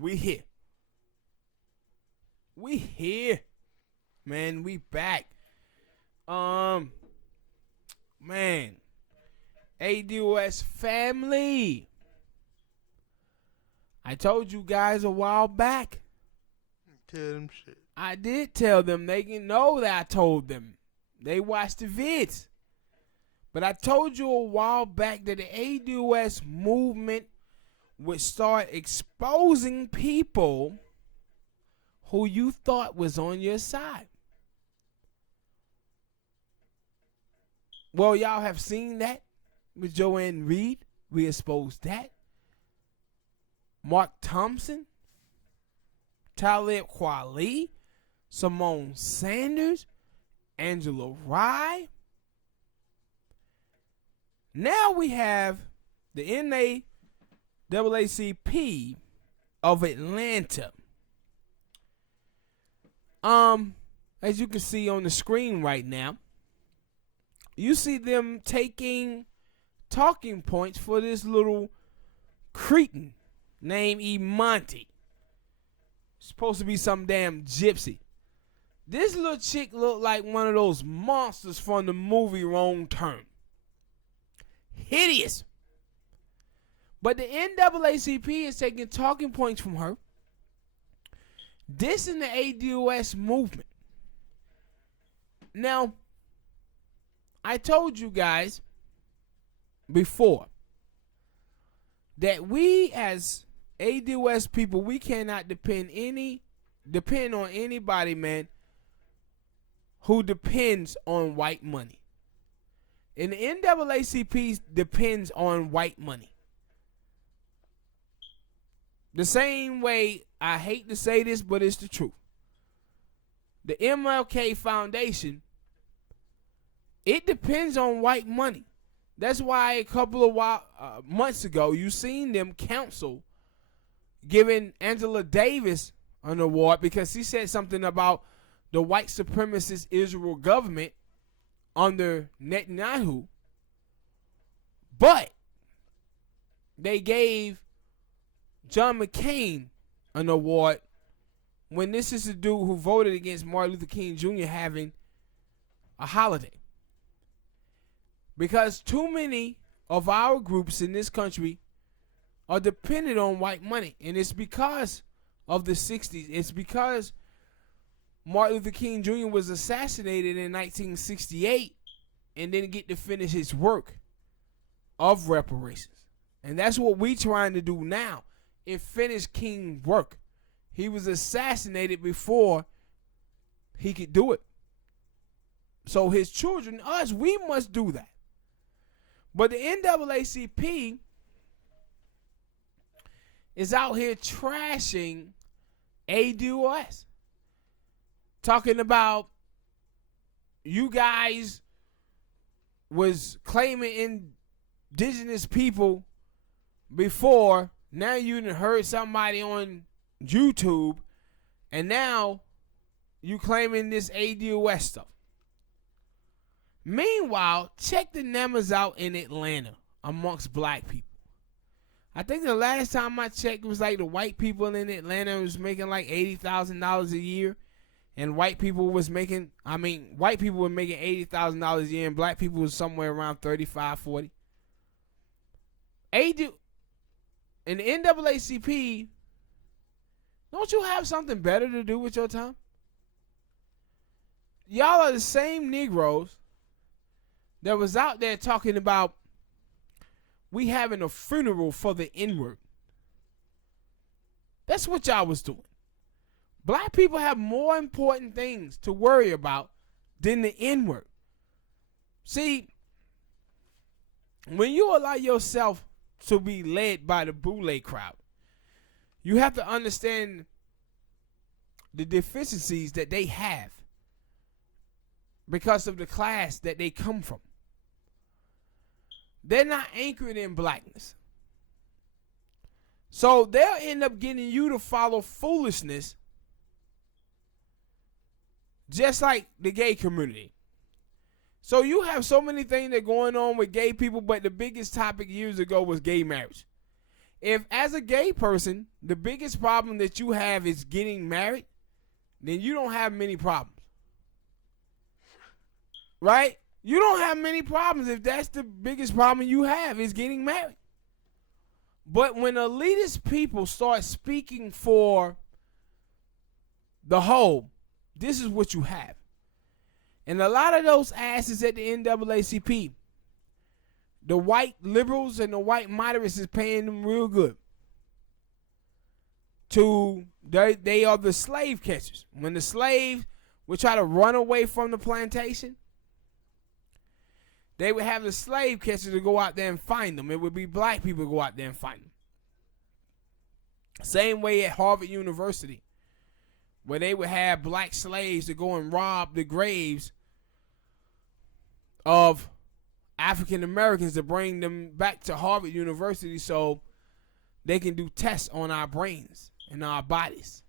We here. We here. Man, we back. Man. ADOS family. I told you guys a while back. Tell them shit. I did tell them. They can know that I told them. They watched the vids. But I told you a while back that the ADOS movement would start exposing people who you thought was on your side. Well, y'all have seen that with Joanne Reed. We exposed that. Mark Thompson, Talib Kweli, Simone Sanders, Angela Rye. Now we have the NAACP of Atlanta. As you can see on the screen right now, you see them taking talking points for this little cretin named Imanti. Supposed to be some damn gypsy. This little chick looked like one of those monsters from the movie Wrong Turn. Hideous. But the NAACP is taking talking points from her. This in the ADOS movement. Now, I told you guys before that we as ADOS people, we cannot depend on anybody, man, who depends on white money. And the NAACP depends on white money. The same way, I hate to say this, but it's the truth. The MLK Foundation, it depends on white money. That's why a couple of months ago, you seen them counsel giving Angela Davis an award because she said something about the white supremacist Israel government under Netanyahu. But they gave John McCain an award when this is the dude who voted against Martin Luther King Jr. having a holiday. Because too many of our groups in this country are dependent on white money. And it's because of the 60s. It's because Martin Luther King Jr. was assassinated in 1968 and didn't get to finish his work of reparations. And that's what we're trying to do now. It finished King's work. He was assassinated before he could do it. So his children, us, we must do that. But the NAACP is out here trashing ADOS. Talking about you guys was claiming indigenous people before. Now you done heard somebody on YouTube, and now you claiming this ADOS stuff. Meanwhile, check the numbers out in Atlanta amongst black people. I think the last time I checked was like the white people in Atlanta was making like $80,000 a year. And white people were making $80,000 a year, and black people was somewhere around 35, 40. And the NAACP, don't you have something better to do with your time? Y'all are the same Negroes that was out there talking about we having a funeral for the N-word. That's what y'all was doing. Black people have more important things to worry about than the N-word. See, when you allow yourself to be led by the boule crowd, you have to understand the deficiencies that they have because of the class that they come from. They're not anchored in blackness. So they'll end up getting you to follow foolishness, just like the gay community. So you have so many things that are going on with gay people, but the biggest topic years ago was gay marriage. If as a gay person, the biggest problem that you have is getting married, then you don't have many problems. Right? You don't have many problems if that's the biggest problem you have is getting married. But when elitist people start speaking for the whole, this is what you have. And a lot of those asses at the NAACP, the white liberals and the white moderates is paying them real good. They are the slave catchers. When the slaves would try to run away from the plantation, they would have the slave catchers to go out there and find them. It would be black people go out there and find them. Same way at Harvard University, where they would have black slaves to go and rob the graves of African Americans to bring them back to Harvard University so they can do tests on our brains and our bodies.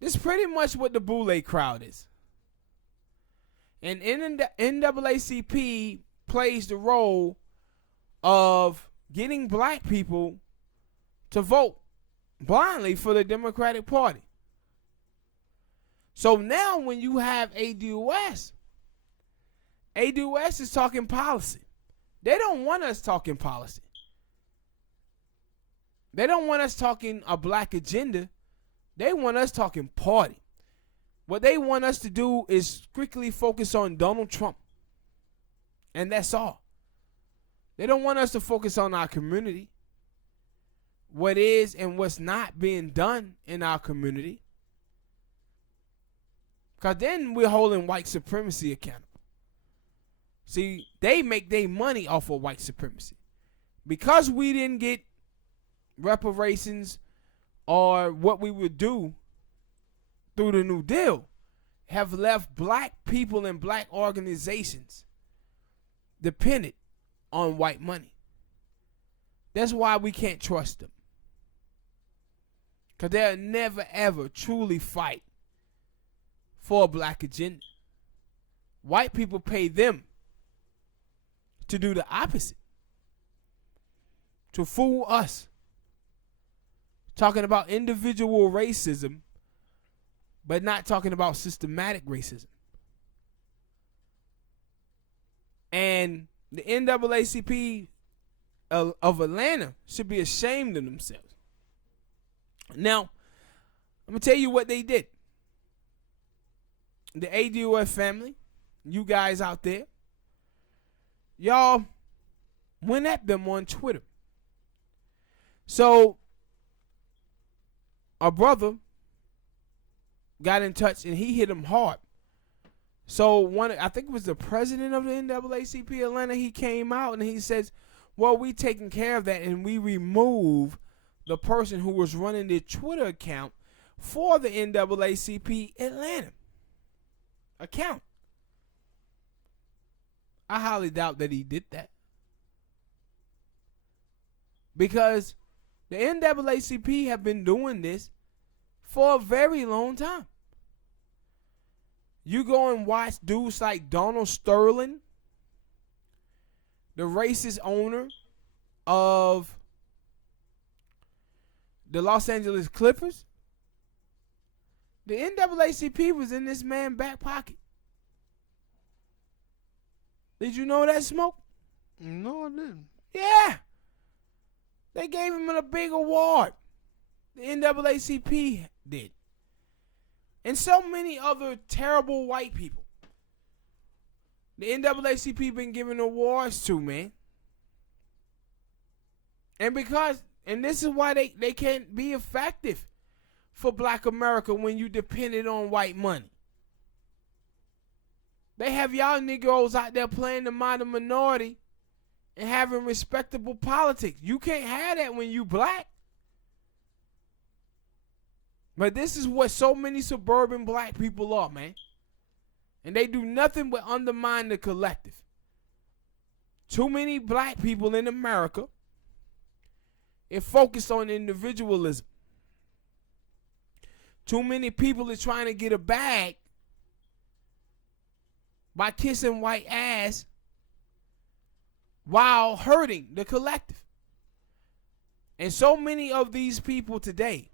This is pretty much what the Boule crowd is. And NAACP plays the role of getting black people to vote blindly for the Democratic Party. So now when you have ADOS is talking policy. They don't want us talking policy. They don't want us talking a black agenda. They want us talking party. What they want us to do is strictly focus on Donald Trump. And that's all. They don't want us to focus on our community. What is and what's not being done in our community. Because then we're holding white supremacy accountable. See, they make their money off of white supremacy. Because we didn't get reparations or what we would do through the New Deal, have left black people and black organizations dependent on white money. That's why we can't trust them. Because they'll never ever truly fight for a black agenda. White people pay them to do the opposite. To fool us. Talking about individual racism, but not talking about systematic racism. And the NAACP of Atlanta should be ashamed of themselves. Now, I'm going to tell you what they did. The ADOF family, you guys out there, y'all went at them on Twitter. So, a brother got in touch and he hit him hard. So I think it was the president of the NAACP Atlanta, he came out and he says, well, we taking care of that and we remove the person who was running the Twitter account for the NAACP Atlanta account. I highly doubt that he did that. Because the NAACP have been doing this for a very long time. You go and watch dudes like Donald Sterling, the racist owner of the Los Angeles Clippers. The NAACP was in this man's back pocket. Did you know that, Smoke? No, I didn't. Yeah. They gave him a big award. The NAACP did. And so many other terrible white people. The NAACP been giving awards to, man. And this is why they can't be effective for black America when you depended on white money. They have y'all Negroes out there playing the minor minority and having respectable politics. You can't have that when you black. But this is what so many suburban black people are, man. And they do nothing but undermine the collective. Too many black people in America are focused on individualism. Too many people are trying to get a bag by kissing white ass while hurting the collective. And so many of these people today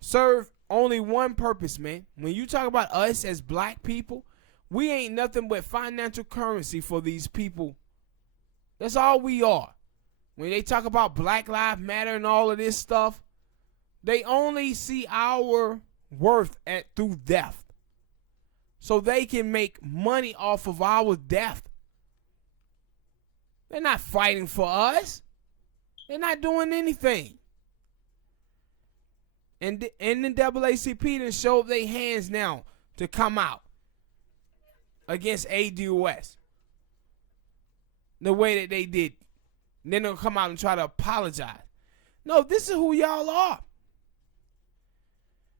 serve only one purpose, man. When you talk about us as black people, we ain't nothing but financial currency for these people. That's all we are. When they talk about Black Lives Matter and all of this stuff, they only see our worth through death. So they can make money off of our death. They're not fighting for us. They're not doing anything. And the NAACP done showed their hands now to come out against ADOS the way that they did. And then they'll come out and try to apologize. No, this is who y'all are.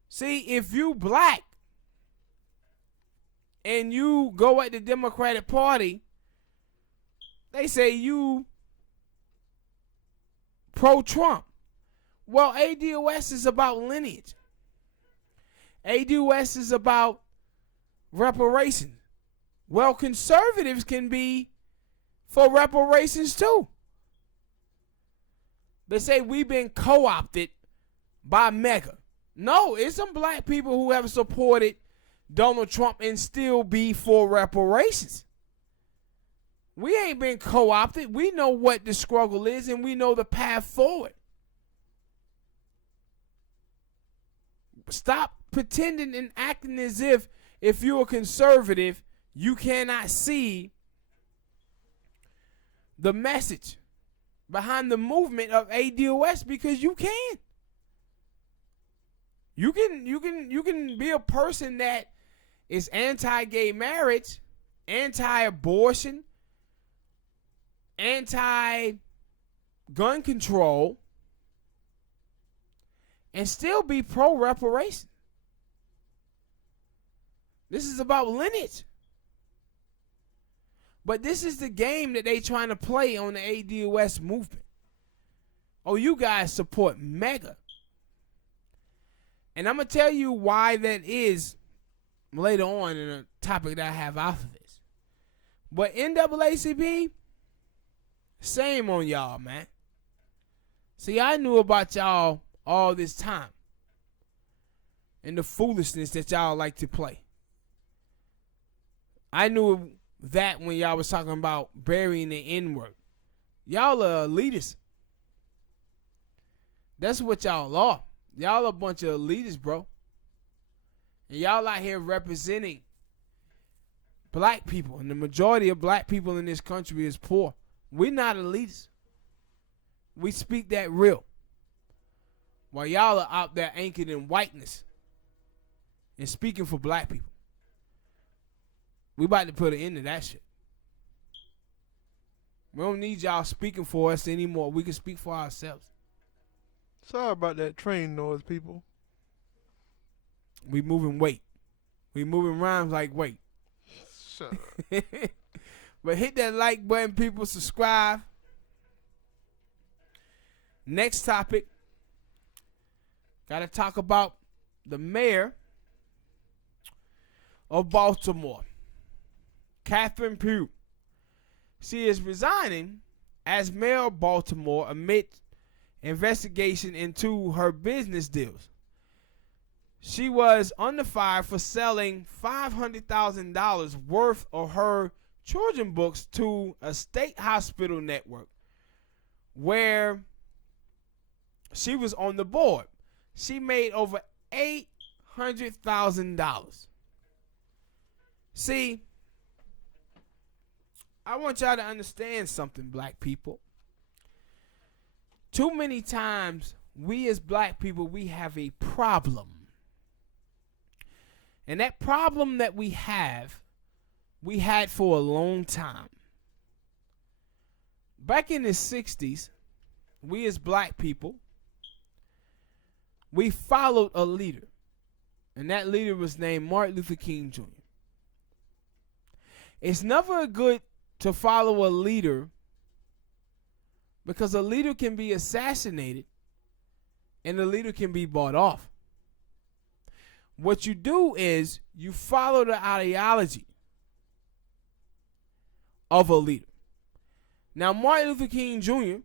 See, if you black and you go at the Democratic Party, they say you pro-Trump. Well, ADOS is about lineage. ADOS is about reparations. Well, conservatives can be for reparations too. They say we've been co-opted by MAGA. No, it's some black people who have supported Donald Trump and still be for reparations. We ain't been co-opted. We know what the struggle is and we know the path forward. Stop pretending and acting as if you're a conservative, you cannot see the message behind the movement of ADOS, because you can. You can be a person that is anti-gay marriage, anti-abortion, anti-gun control, and still be pro-reparation. This is about lineage. But this is the game that they trying to play on the ADOS movement. Oh, you guys support MAGA. And I'm going to tell you why that is later on in a topic that I have after this. But NAACP, same on y'all, man. See, I knew about y'all all this time and the foolishness that y'all like to play. I knew that when y'all was talking about burying the N-word. Y'all are elitists. That's what y'all are. Y'all a bunch of elitists, bro. And y'all out here representing black people. And the majority of black people in this country is poor. We're not elitists. We speak that real. While y'all are out there anchored in whiteness and speaking for black people. We about to put an end to that shit. We don't need y'all speaking for us anymore. We can speak for ourselves. Sorry about that train noise, people. We moving weight. We moving rhymes like weight. Shut up. But hit that like button, people. Subscribe. Next topic. Got to talk about the mayor of Baltimore, Catherine Pugh. She is resigning as mayor of Baltimore amid investigation into her business deals. She was under fire for selling $500,000 worth of her children books to a state hospital network where she was on the board. She made over $800,000. See, I want y'all to understand something, black people. Too many times, we as black people, we have a problem. And that problem that we had for a long time. Back in the 60s, we as black people, we followed a leader. And that leader was named Martin Luther King Jr. It's never good to follow a leader because a leader can be assassinated and the leader can be bought off. What you do is you follow the ideology of a leader. Now, Martin Luther King Jr.,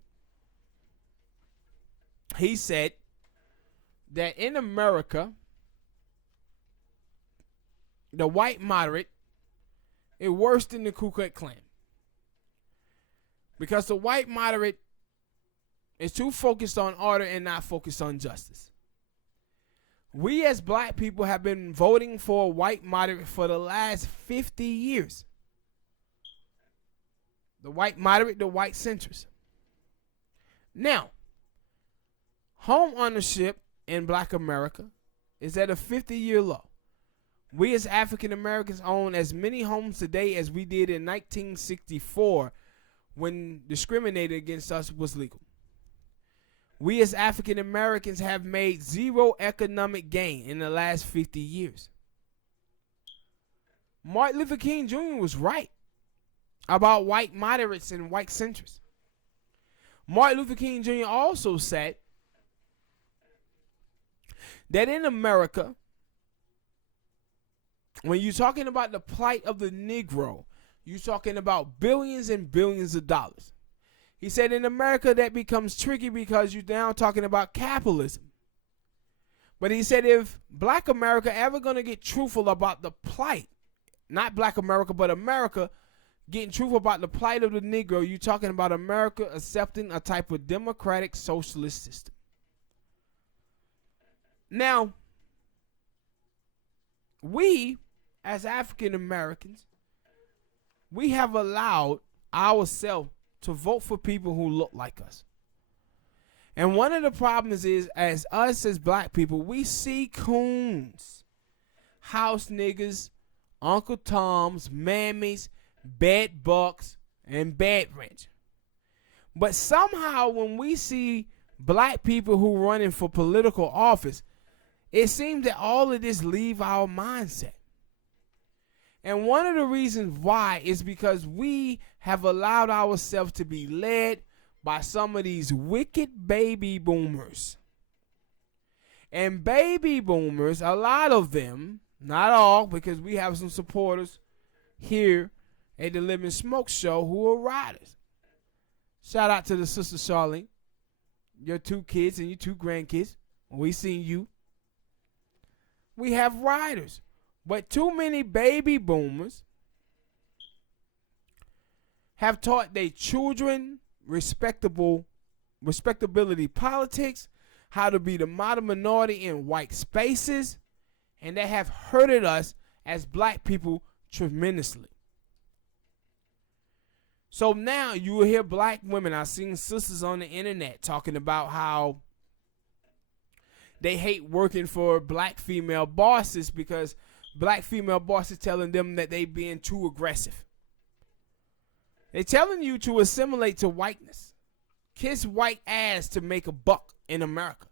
he said that in America, the white moderate is worse than the Ku Klux Klan. Because the white moderate is too focused on order and not focused on justice. We as black people have been voting for a white moderate for the last 50 years. The white moderate, the white centrist. Now, home ownership in black America is at a 50-year low. We as African Americans own as many homes today as we did in 1964 when discriminating against us was legal. We as African Americans have made zero economic gain in the last 50 years. Martin Luther King Jr. was right about white moderates and white centrists. Martin Luther King Jr. also said that in America, when you're talking about the plight of the Negro, you're talking about billions and billions of dollars. He said in America that becomes tricky because you're now talking about capitalism. But he said if black America ever going to get truthful about the plight, not black America, but America getting truthful about the plight of the Negro, you're talking about America accepting a type of democratic socialist system. Now, we as African Americans, we have allowed ourselves to vote for people who look like us. And one of the problems is, as us as black people, we see coons, house niggas, Uncle Toms, mammies, bed bucks, and bed wrench. But somehow when we see black people who running for political office, it seems that all of this leave our mindset. And one of the reasons why is because we have allowed ourselves to be led by some of these wicked baby boomers. And baby boomers, a lot of them, not all, because we have some supporters here at the Lib&Smoke show who are riders. Shout out to the sister Charlene, your 2 kids and your 2 grandkids. We seen you. We have riders. But too many baby boomers have taught their children respectability politics, how to be the modern minority in white spaces, and they have hurted us as black people tremendously. So now you will hear black women, I've seen sisters on the internet talking about how they hate working for black female bosses because black female bosses telling them that they being too aggressive. They're telling you to assimilate to whiteness. Kiss white ass to make a buck in America.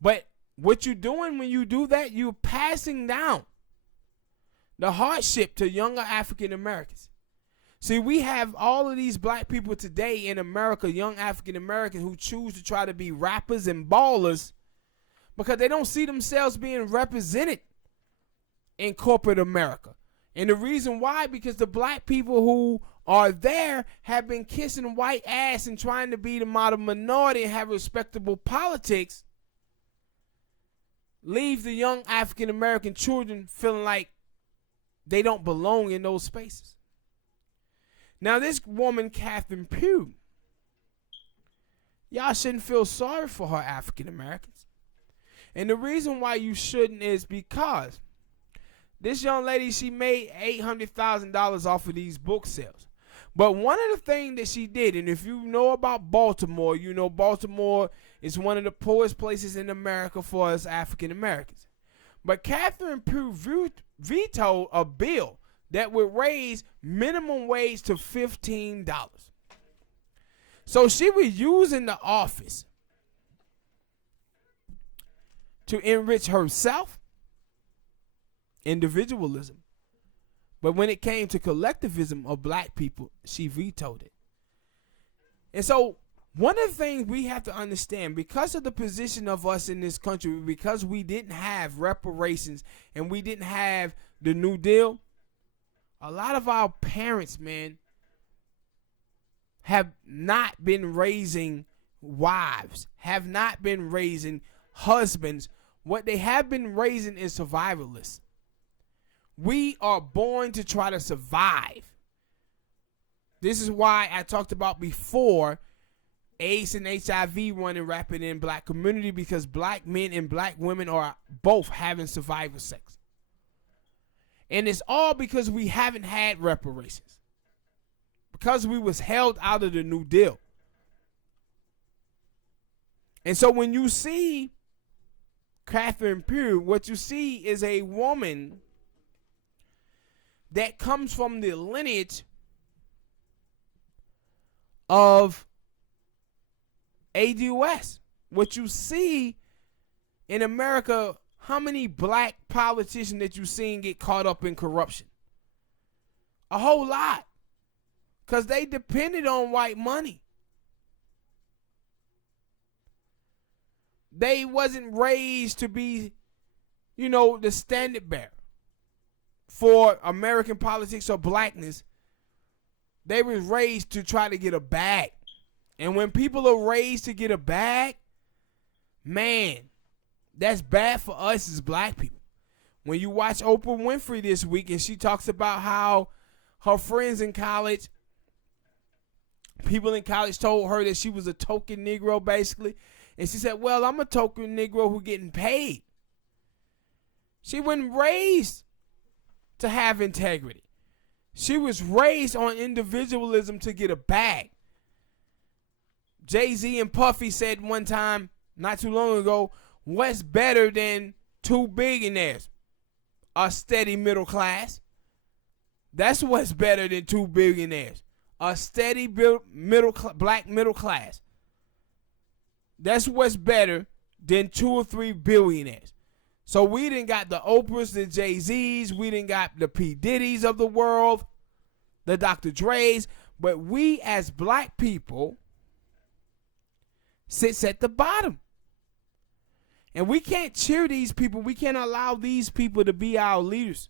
But what you're doing when you do that, you're passing down the hardship to younger African Americans. See, we have all of these black people today in America, young African Americans, who choose to try to be rappers and ballers because they don't see themselves being represented in corporate America. And the reason why, because the black people who are there have been kissing white ass and trying to be the modern minority and have respectable politics, leave the young African American children feeling like they don't belong in those spaces. Now, this woman, Catherine Pugh, y'all shouldn't feel sorry for her African Americans. And the reason why you shouldn't is because this young lady, she made $800,000 off of these book sales. But one of the things that she did, and if you know about Baltimore, you know Baltimore is one of the poorest places in America for us African Americans. But Catherine Pugh vetoed a bill that would raise minimum wage to $15. So she was using the office to enrich herself, individualism. But when it came to collectivism of black people, she vetoed it. And so one of the things we have to understand, because of the position of us in this country, because we didn't have reparations and we didn't have the New Deal, a lot of our parents, man, have not been raising wives, have not been raising husbands. What they have been raising is survivalists. We are born to try to survive. This is why I talked about before AIDS and HIV running rapid in black community, because black men and black women are both having survival sex. And it's all because we haven't had reparations. Because we was held out of the New Deal. And so when you see Catherine Pugh, what you see is a woman that comes from the lineage of ADOS. What you see in America, how many black politicians that you seen get caught up in corruption? A whole lot. Because they depended on white money. They wasn't raised to be, the standard bearer for American politics or blackness. They were raised to try to get a bag. And when people are raised to get a bag, man, that's bad for us as black people. When you watch Oprah Winfrey this week and she talks about how her friends in college, people in college told her that she was a token Negro basically. And she said, well, I'm a token Negro who getting paid. She wasn't raised to have integrity. She was raised on individualism to get a bag. Jay-Z and Puffy said one time, not too long ago, what's better than two billionaires? A steady middle class. That's what's better than two billionaires. A steady black middle class. That's what's better than 2 or 3 billionaires. So we done got the Oprahs, the Jay-Z's, we done got the P. Diddy's of the world, the Dr. Dre's, but we as black people sits at the bottom. And we can't cheer these people. We can't allow these people to be our leaders.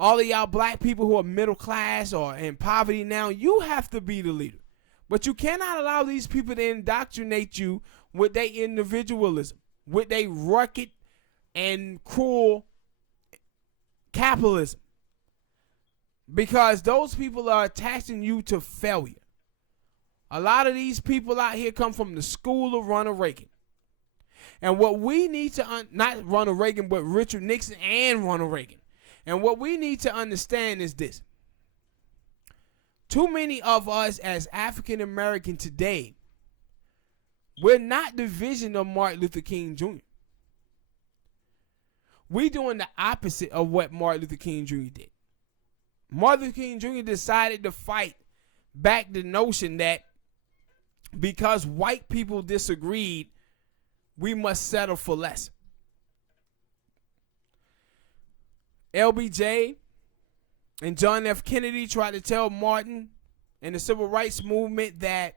All of y'all black people who are middle class or in poverty now, you have to be the leader. But you cannot allow these people to indoctrinate you with their individualism, with their rugged and cruel capitalism. Because those people are attaching you to failure. A lot of these people out here come from the school of Ronald Reagan. And what we need to, not Ronald Reagan, but Richard Nixon and Ronald Reagan. And what we need to understand is this. Too many of us as African American today, we're not the vision of Martin Luther King Jr. We're doing the opposite of what Martin Luther King Jr. did. Martin Luther King Jr. decided to fight back the notion that because white people disagreed, we must settle for less. LBJ and John F. Kennedy tried to tell Martin and the civil rights movement that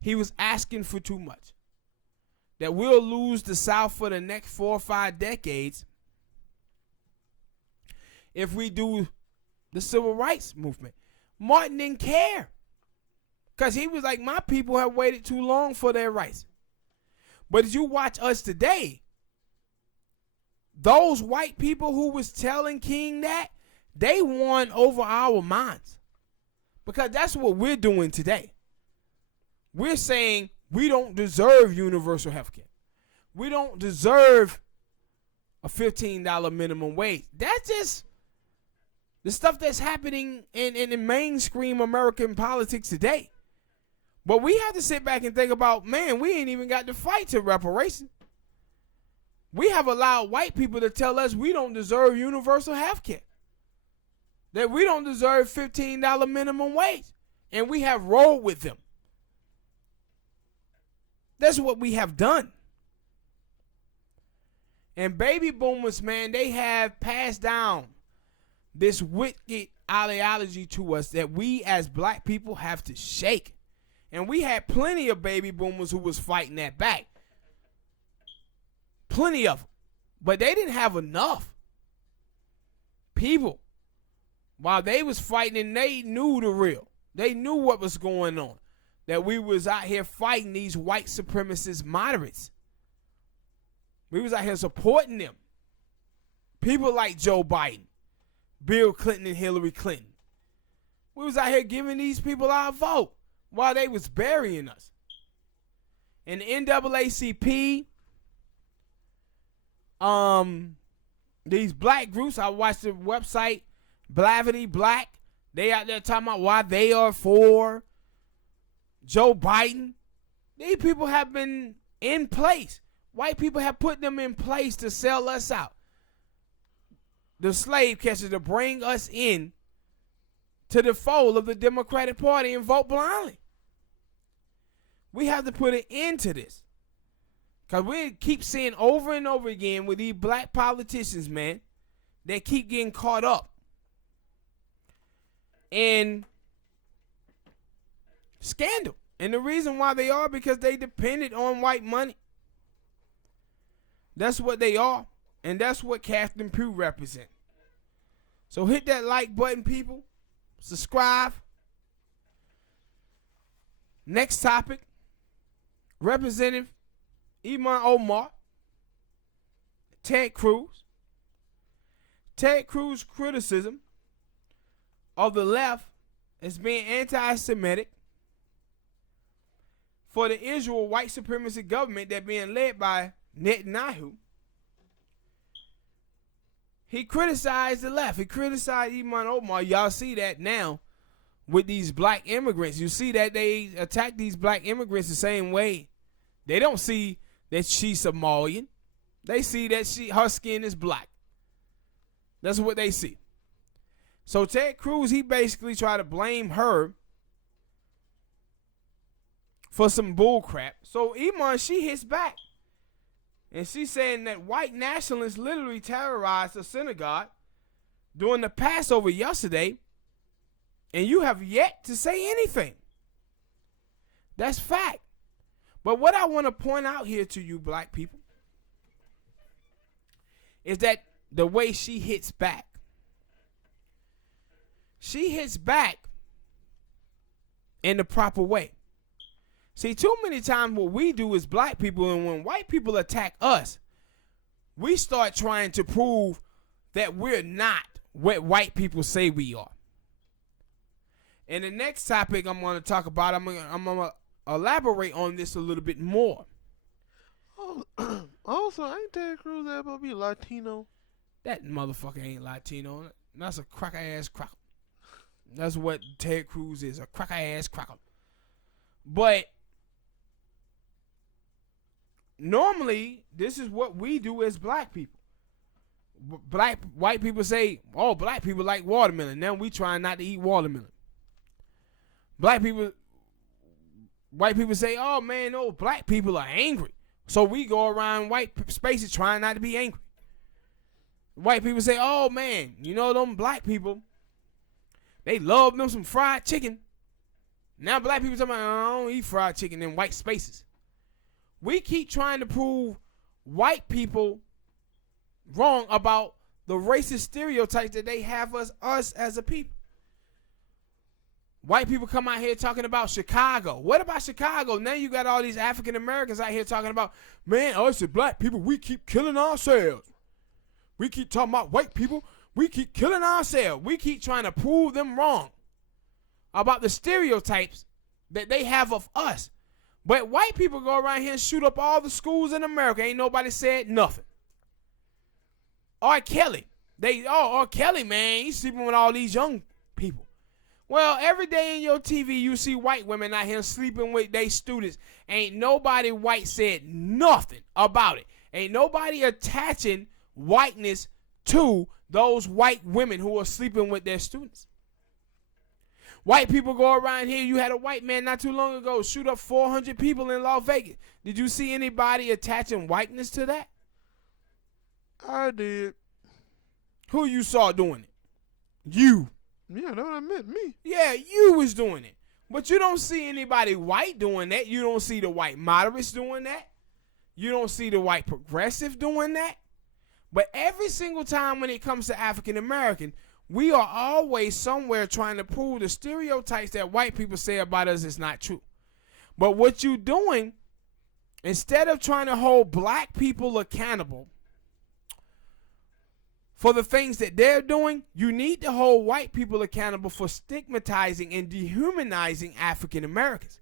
he was asking for too much. That we'll lose the South for the next 4 or 5 decades if we do the civil rights movement. Martin didn't care. Because he was like, my people have waited too long for their rights. But as you watch us today, those white people who was telling King that, they won over our minds. Because that's what we're doing today. We're saying we don't deserve universal health care. We don't deserve a $15 minimum wage. That's just the stuff that's happening in the mainstream American politics today. But we have to sit back and think about, man, we ain't even got to fight to reparation. We have allowed white people to tell us we don't deserve universal health care. That we don't deserve $15 minimum wage. And we have rolled with them. That's what we have done. And baby boomers, man, they have passed down this wicked ideology to us that we as black people have to shake. And we had plenty of baby boomers who was fighting that back. Plenty of them. But they didn't have enough people. While they was fighting, and they knew the real. They knew what was going on. that we was out here fighting these white supremacist moderates. We was out here supporting them. People like Joe Biden, Bill Clinton, and Hillary Clinton. We was out here giving these people our vote while they was burying us. And the NAACP, these black groups, I watched the website, Blavity Black. They out there talking about why they are for Joe Biden. These people have been in place. White people have put them in place to sell us out. The slave catchers to bring us in to the fold of the Democratic Party and vote blindly. We have to put an end to this. Because we keep seeing over and over again with these black politicians, man, they keep getting caught up in scandal. And the reason why they are because they depended on white money. That's what they are. And that's what Captain Pugh represent. So hit that like button, people. Subscribe. Next topic. Representative Ilhan Omar. Ted Cruz. Ted Cruz criticism of the left as being anti-Semitic for the Israel white supremacy government that being led by Netanyahu. He criticized the left. He criticized Ilhan Omar. Y'all see that now with these black immigrants. You see that they attack these black immigrants the same way. They don't see that she's Somalian. They see that her skin is black. That's what they see. So Ted Cruz, he basically tried to blame her for some bull crap. So Ilhan, she hits back. And she's saying that white nationalists literally terrorized a synagogue during the Passover yesterday, and you have yet to say anything. That's fact. But what I want to point out here to you black people is that the way she hits back. She hits back in the proper way. See, too many times what we do as black people, and when white people attack us, we start trying to prove that we're not what white people say we are. And the next topic I'm going to talk about, I'm going to elaborate on this a little bit more. Oh, also, ain't Ted Cruz ever be Latino? That motherfucker ain't Latino. That's a cracker-ass cracker. That's what Ted Cruz is, a cracker-ass cracker. But normally, this is what we do as black people. White people say, oh, black people like watermelon. Now we trying not to eat watermelon. White people say, oh, man, no, black people are angry. So we go around white spaces trying not to be angry. White people say, oh, man, you know them black people, they love them some fried chicken. Now black people talking about, I don't eat fried chicken in white spaces. We keep trying to prove white people wrong about the racist stereotypes that they have us as a people. White people come out here talking about Chicago. What about Chicago? Now you got all these African Americans out here talking about, man, us as black people, we keep killing ourselves. We keep talking about white people, we keep killing ourselves. We keep trying to prove them wrong about the stereotypes that they have of us. But white people go around here and shoot up all the schools in America. Ain't nobody said nothing. R. Kelly. R. Kelly, man, he's sleeping with all these young people. Well, every day in your TV, you see white women out here sleeping with their students. Ain't nobody white said nothing about it. Ain't nobody attaching whiteness to those white women who are sleeping with their students. White people go around here. You had a white man not too long ago shoot up 400 people in Las Vegas. Did you see anybody attaching whiteness to that? I did. Who you saw doing it? You. Yeah, that's what I meant, me. Yeah, you was doing it. But you don't see anybody white doing that. You don't see the white moderates doing that. You don't see the white progressive doing that. But every single time when it comes to African American, we are always somewhere trying to prove the stereotypes that white people say about us is not true. But what you doing, instead of trying to hold black people accountable for the things that they're doing, you need to hold white people accountable for stigmatizing and dehumanizing African Americans.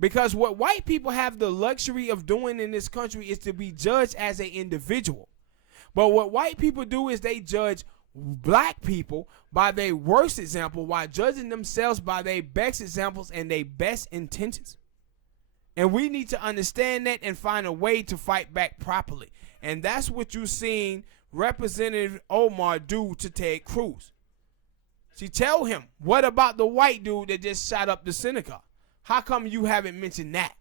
Because what white people have the luxury of doing in this country is to be judged as an individual. But what white people do is they judge black people by their worst example while judging themselves by their best examples and their best intentions. And we need to understand that and find a way to fight back properly. And that's what you're seeing Representative Omar do to Ted Cruz. She tell him, what about the white dude that just shot up the synagogue? How come you haven't mentioned that?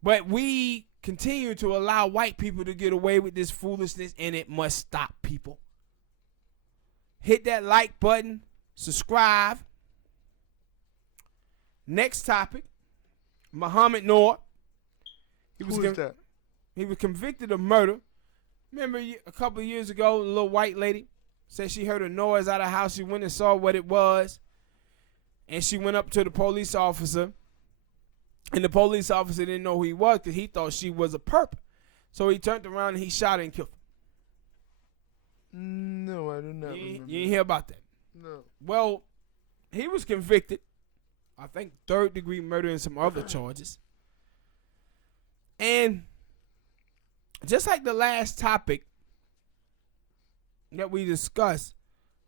But we continue to allow white people to get away with this foolishness, and it must stop, people. Hit that like button, subscribe. Next topic, Muhammad Noor. Who is that? He was convicted of murder. Remember a couple of years ago, a little white lady said she heard a noise out of the house. She went and saw what it was. And she went up to the police officer. And the police officer didn't know who he was because he thought she was a perp. So he turned around and he shot her and killed her. No, I do not remember. You didn't hear about that? No. Well, he was convicted. I think 3rd-degree murder and some other charges. And just like the last topic that we discussed,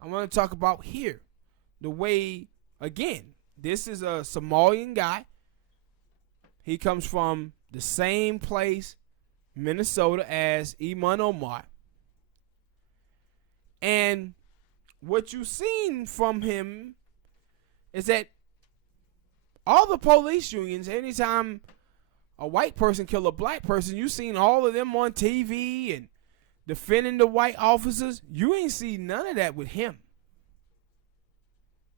I want to talk about here. The way, again, this is a Somalian guy. He comes from the same place, Minnesota, as Iman Omar. And what you've seen from him is that all the police unions, anytime a white person kill a black person, you seen all of them on TV and defending the white officers. You ain't see none of that with him.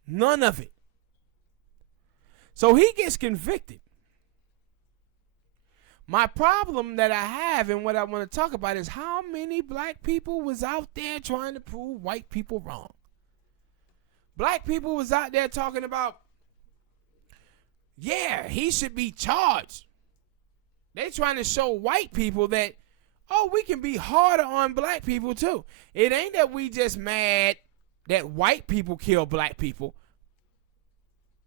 None of it. So he gets convicted. My problem that I have and what I want to talk about is how many black people was out there trying to prove white people wrong. Black people was out there talking about, yeah, he should be charged. They trying to show white people that, oh, we can be harder on black people too. It ain't that we just mad that white people kill black people,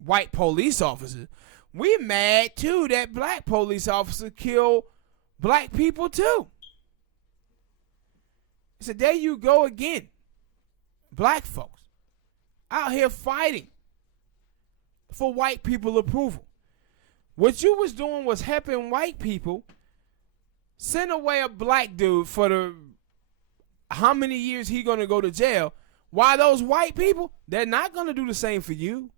white police officers. We mad too that black police officers kill black people too. So there you go again. Black folks out here fighting for white people approval. What you was doing was helping white people send away a black dude for the how many years he gonna go to jail, while those white people, they're not gonna do the same for you.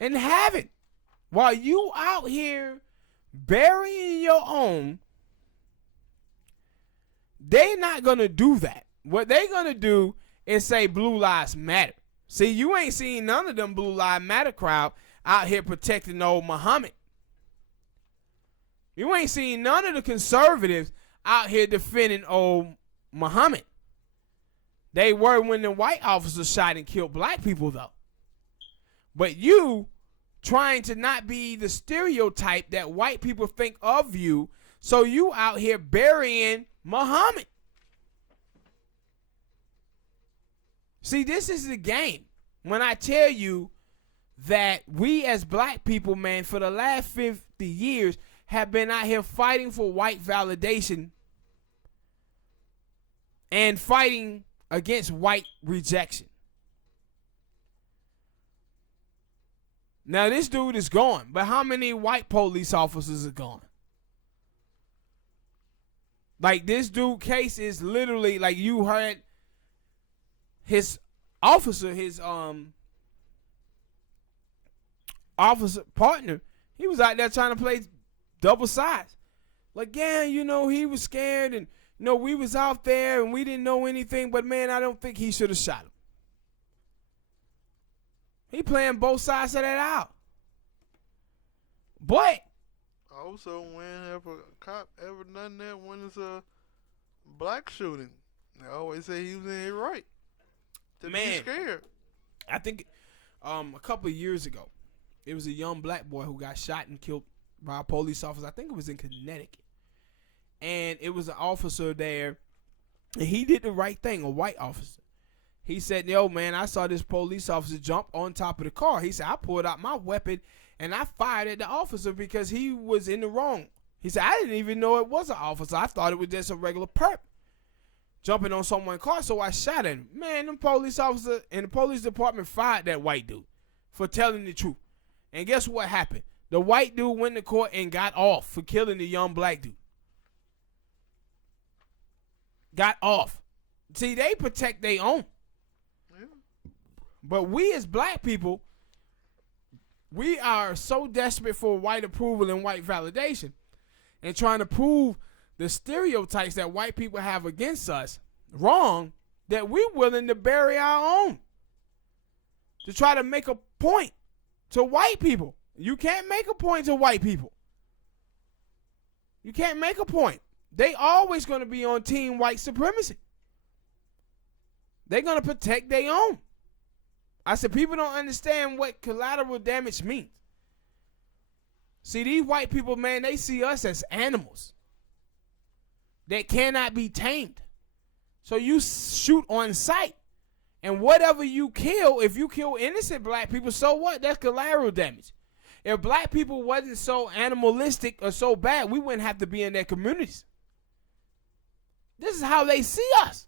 And haven't. While you out here burying your own, they not gonna do that. What they gonna do is say Blue Lives Matter. See, you ain't seen none of them Blue Lives Matter crowd out here protecting old Muhammad. You ain't seen none of the conservatives out here defending old Muhammad. They were when the white officers shot and killed black people, though. But you trying to not be the stereotype that white people think of you, so you out here burying Muhammad. See, this is the game. When I tell you that we as black people, man, for the last 50 years have been out here fighting for white validation and fighting against white rejection. Now, this dude is gone, but how many white police officers are gone? Like, this dude case is literally, like, you heard his officer, his officer partner, he was out there trying to play double sides. Like, yeah, you know, he was scared, and, you know, we was out there, and we didn't know anything, but, man, I don't think he should have shot him. He playing both sides of that out. But also, whenever a cop ever done that when it's a black shooting, they always say he was in it right. To be scared. I think A couple of years ago, it was a young black boy who got shot and killed by a police officer. I think it was in Connecticut. And it was an officer there, and he did the right thing, a white officer. He said, yo, man, I saw this police officer jump on top of the car. He said, I pulled out my weapon, and I fired at the officer because he was in the wrong. He said, I didn't even know it was an officer. I thought it was just a regular perp jumping on someone's car, so I shot at him. Man, the police officer in the police department fired that white dude for telling the truth. And guess what happened? The white dude went to court and got off for killing the young black dude. Got off. See, they protect their own. Yeah. But we as black people, we are so desperate for white approval and white validation and trying to prove the stereotypes that white people have against us wrong, that we're willing to bury our own to try to make a point to white people. You can't make a point to white people. You can't make a point. They always going to be on team white supremacy. They're going to protect their own. I said people don't understand what collateral damage means. See, these white people, man, they see us as animals that cannot be tamed. So you shoot on sight. And whatever you kill, if you kill innocent black people, so what? That's collateral damage. If black people wasn't so animalistic or so bad, we wouldn't have to be in their communities. This is how they see us.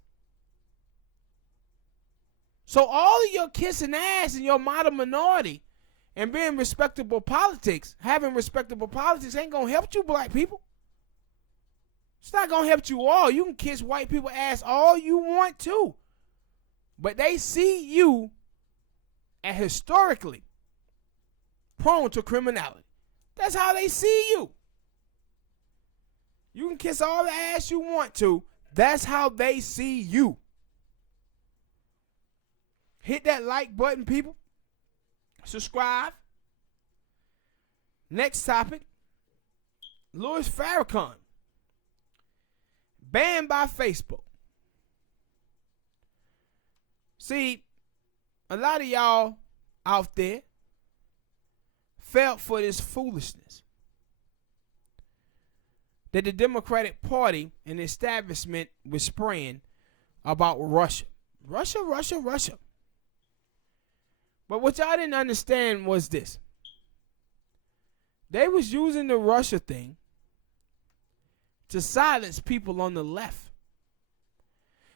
So all of your kissing ass and your model minority and being respectable politics, having respectable politics ain't going to help you black people. It's not going to help you all. You can kiss white people ass all you want to. But they see you as historically prone to criminality. That's how they see you. You can kiss all the ass you want to. That's how they see you. Hit that like button, people. Subscribe. Next topic. Louis Farrakhan. Banned by Facebook. See, a lot of y'all out there fell for this foolishness that the Democratic Party and the establishment was spraying about Russia. Russia, Russia, Russia. But what y'all didn't understand was this. They was using the Russia thing to silence people on the left.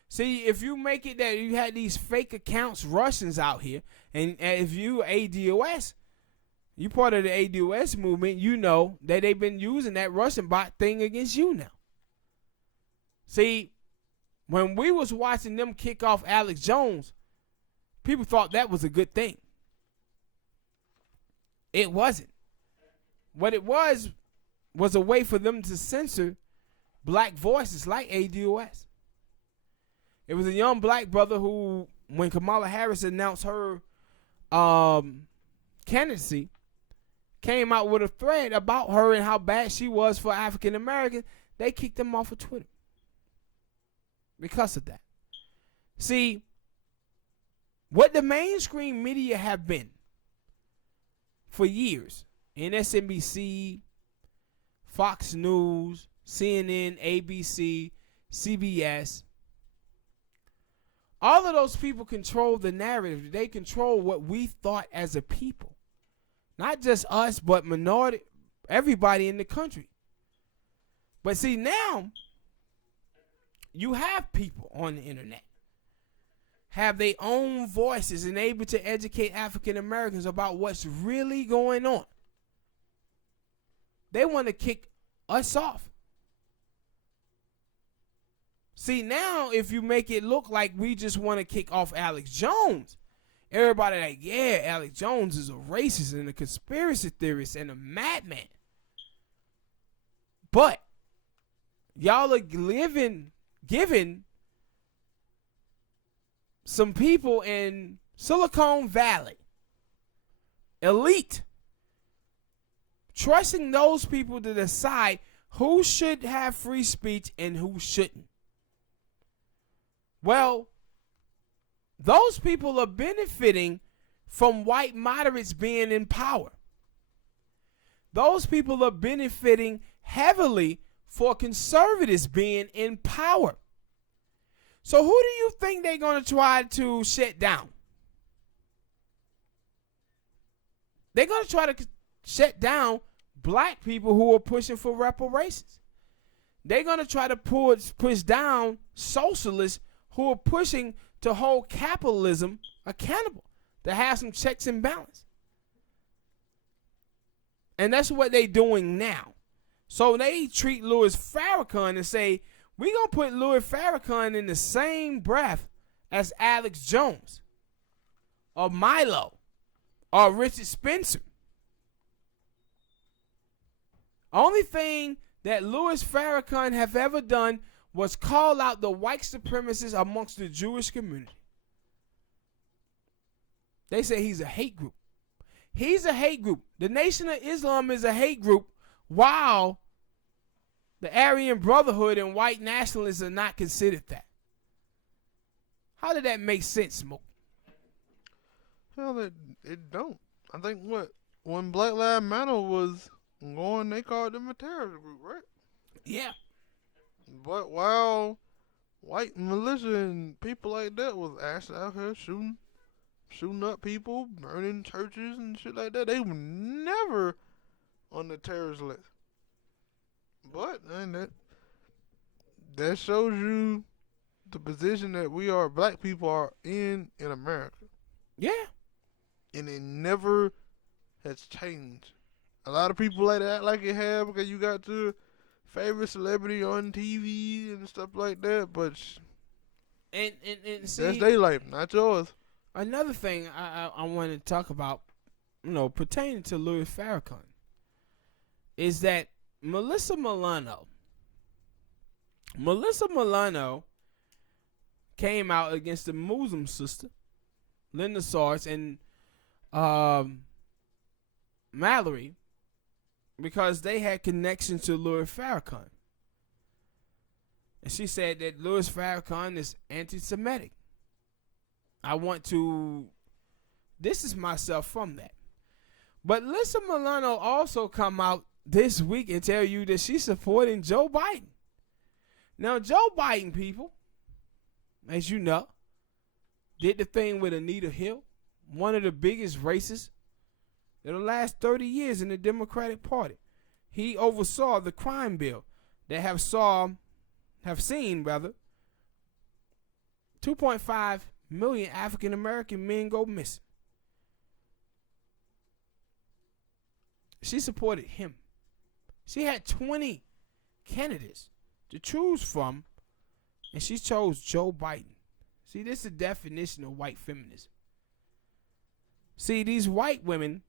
See, if you make it that you had these fake accounts Russians out here, and if you ADOS, you part of the ADOS movement, you know that they've been using that Russian bot thing against you now. See, when we was watching them kick off Alex Jones, people thought that was a good thing. It wasn't. What it was a way for them to censor black voices like ADOS. It was a young black brother who, when Kamala Harris announced her candidacy, came out with a thread about her and how bad she was for African Americans. They kicked him off of Twitter because of that. See, what the mainstream media have been for years, MSNBC, Fox News, CNN, ABC, CBS, all of those people control the narrative. They control what we thought as a people. Not just us, but minority, everybody in the country. But see, now, you have people on the internet, have their own voices and able to educate African Americans about what's really going on. They want to kick us off. See, now if you make it look like we just want to kick off Alex Jones, everybody like, yeah, Alex Jones is a racist and a conspiracy theorist and a madman. But y'all are giving some people in Silicon Valley, elite, trusting those people to decide who should have free speech and who shouldn't. Well, those people are benefiting from white moderates being in power. Those people are benefiting heavily for conservatives being in power. So who do you think they're going to try to shut down? They're going to try to shut down black people who are pushing for reparations. They're going to try to push down socialists who are pushing to hold capitalism accountable, to have some checks and balance. And that's what they're doing now. So they treat Louis Farrakhan and say, we're going to put Louis Farrakhan in the same breath as Alex Jones or Milo or Richard Spencer. Only thing that Louis Farrakhan have ever done was call out the white supremacists amongst the Jewish community. They say he's a hate group. He's a hate group. The Nation of Islam is a hate group, while the Aryan Brotherhood and white nationalists are not considered that. How did that make sense, Smoke? Hell, it don't. I think when Black Lives Matter was going, they called them a terrorist group, right? Yeah. But while white militia and people like that was actually out here shooting up people, burning churches and shit like that, they were never on the terrorist list. But and that shows you the position that black people are in America. Yeah. And it never has changed. A lot of people like to act like it have because you got your favorite celebrity on TV and stuff like that, but and see, that's their life, not yours. Another thing I want to talk about, pertaining to Louis Farrakhan, is that Melissa Milano came out against the Muslim sister, Linda Sarge, and Mallory, because they had connections to Louis Farrakhan. And she said that Louis Farrakhan is anti-Semitic. I want to distance myself from that. But Lisa Milano also come out this week and tell you that she's supporting Joe Biden. Now, Joe Biden, people, as you know, did the thing with Anita Hill, one of the biggest racists in the last 30 years in the Democratic Party. He oversaw the crime bill that have seen 2.5 million African American men go missing. She supported him. She had 20 candidates to choose from, and she chose Joe Biden. See, this is the definition of white feminism. See, these white women,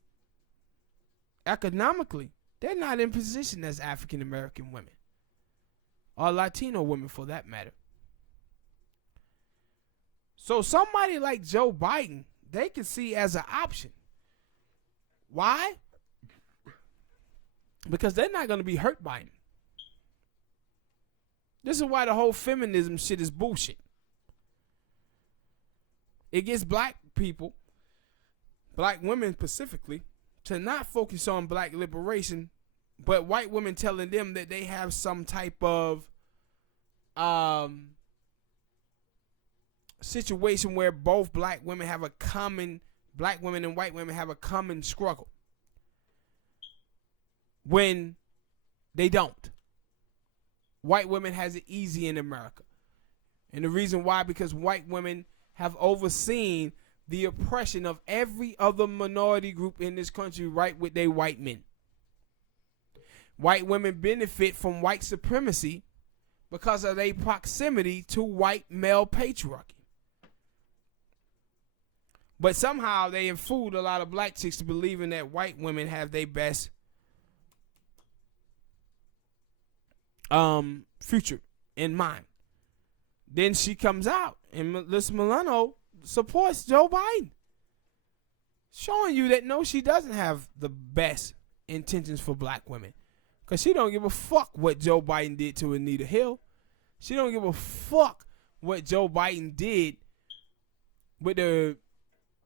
economically, they're not in position as African American women, or Latino women for that matter. So somebody like Joe Biden, they can see as an option. Why? Because they're not going to be hurt by him. This is why the whole feminism shit is bullshit. It gets black people, black women specifically, to not focus on black liberation, but white women telling them that they have some type of situation where both black women and white women have a common struggle, when they don't. White women has it easy in America. And the reason why, because white women have overseen the oppression of every other minority group in this country, right with their white men. White women benefit from white supremacy because of their proximity to white male patriarchy. But somehow they have fooled a lot of black chicks to believing that white women have their best future in mind. Then she comes out and Melissa Milano supports Joe Biden, showing you that no, she doesn't have the best intentions for black women, because she don't give a fuck what Joe Biden did to Anita Hill. She don't give a fuck what Joe Biden did with the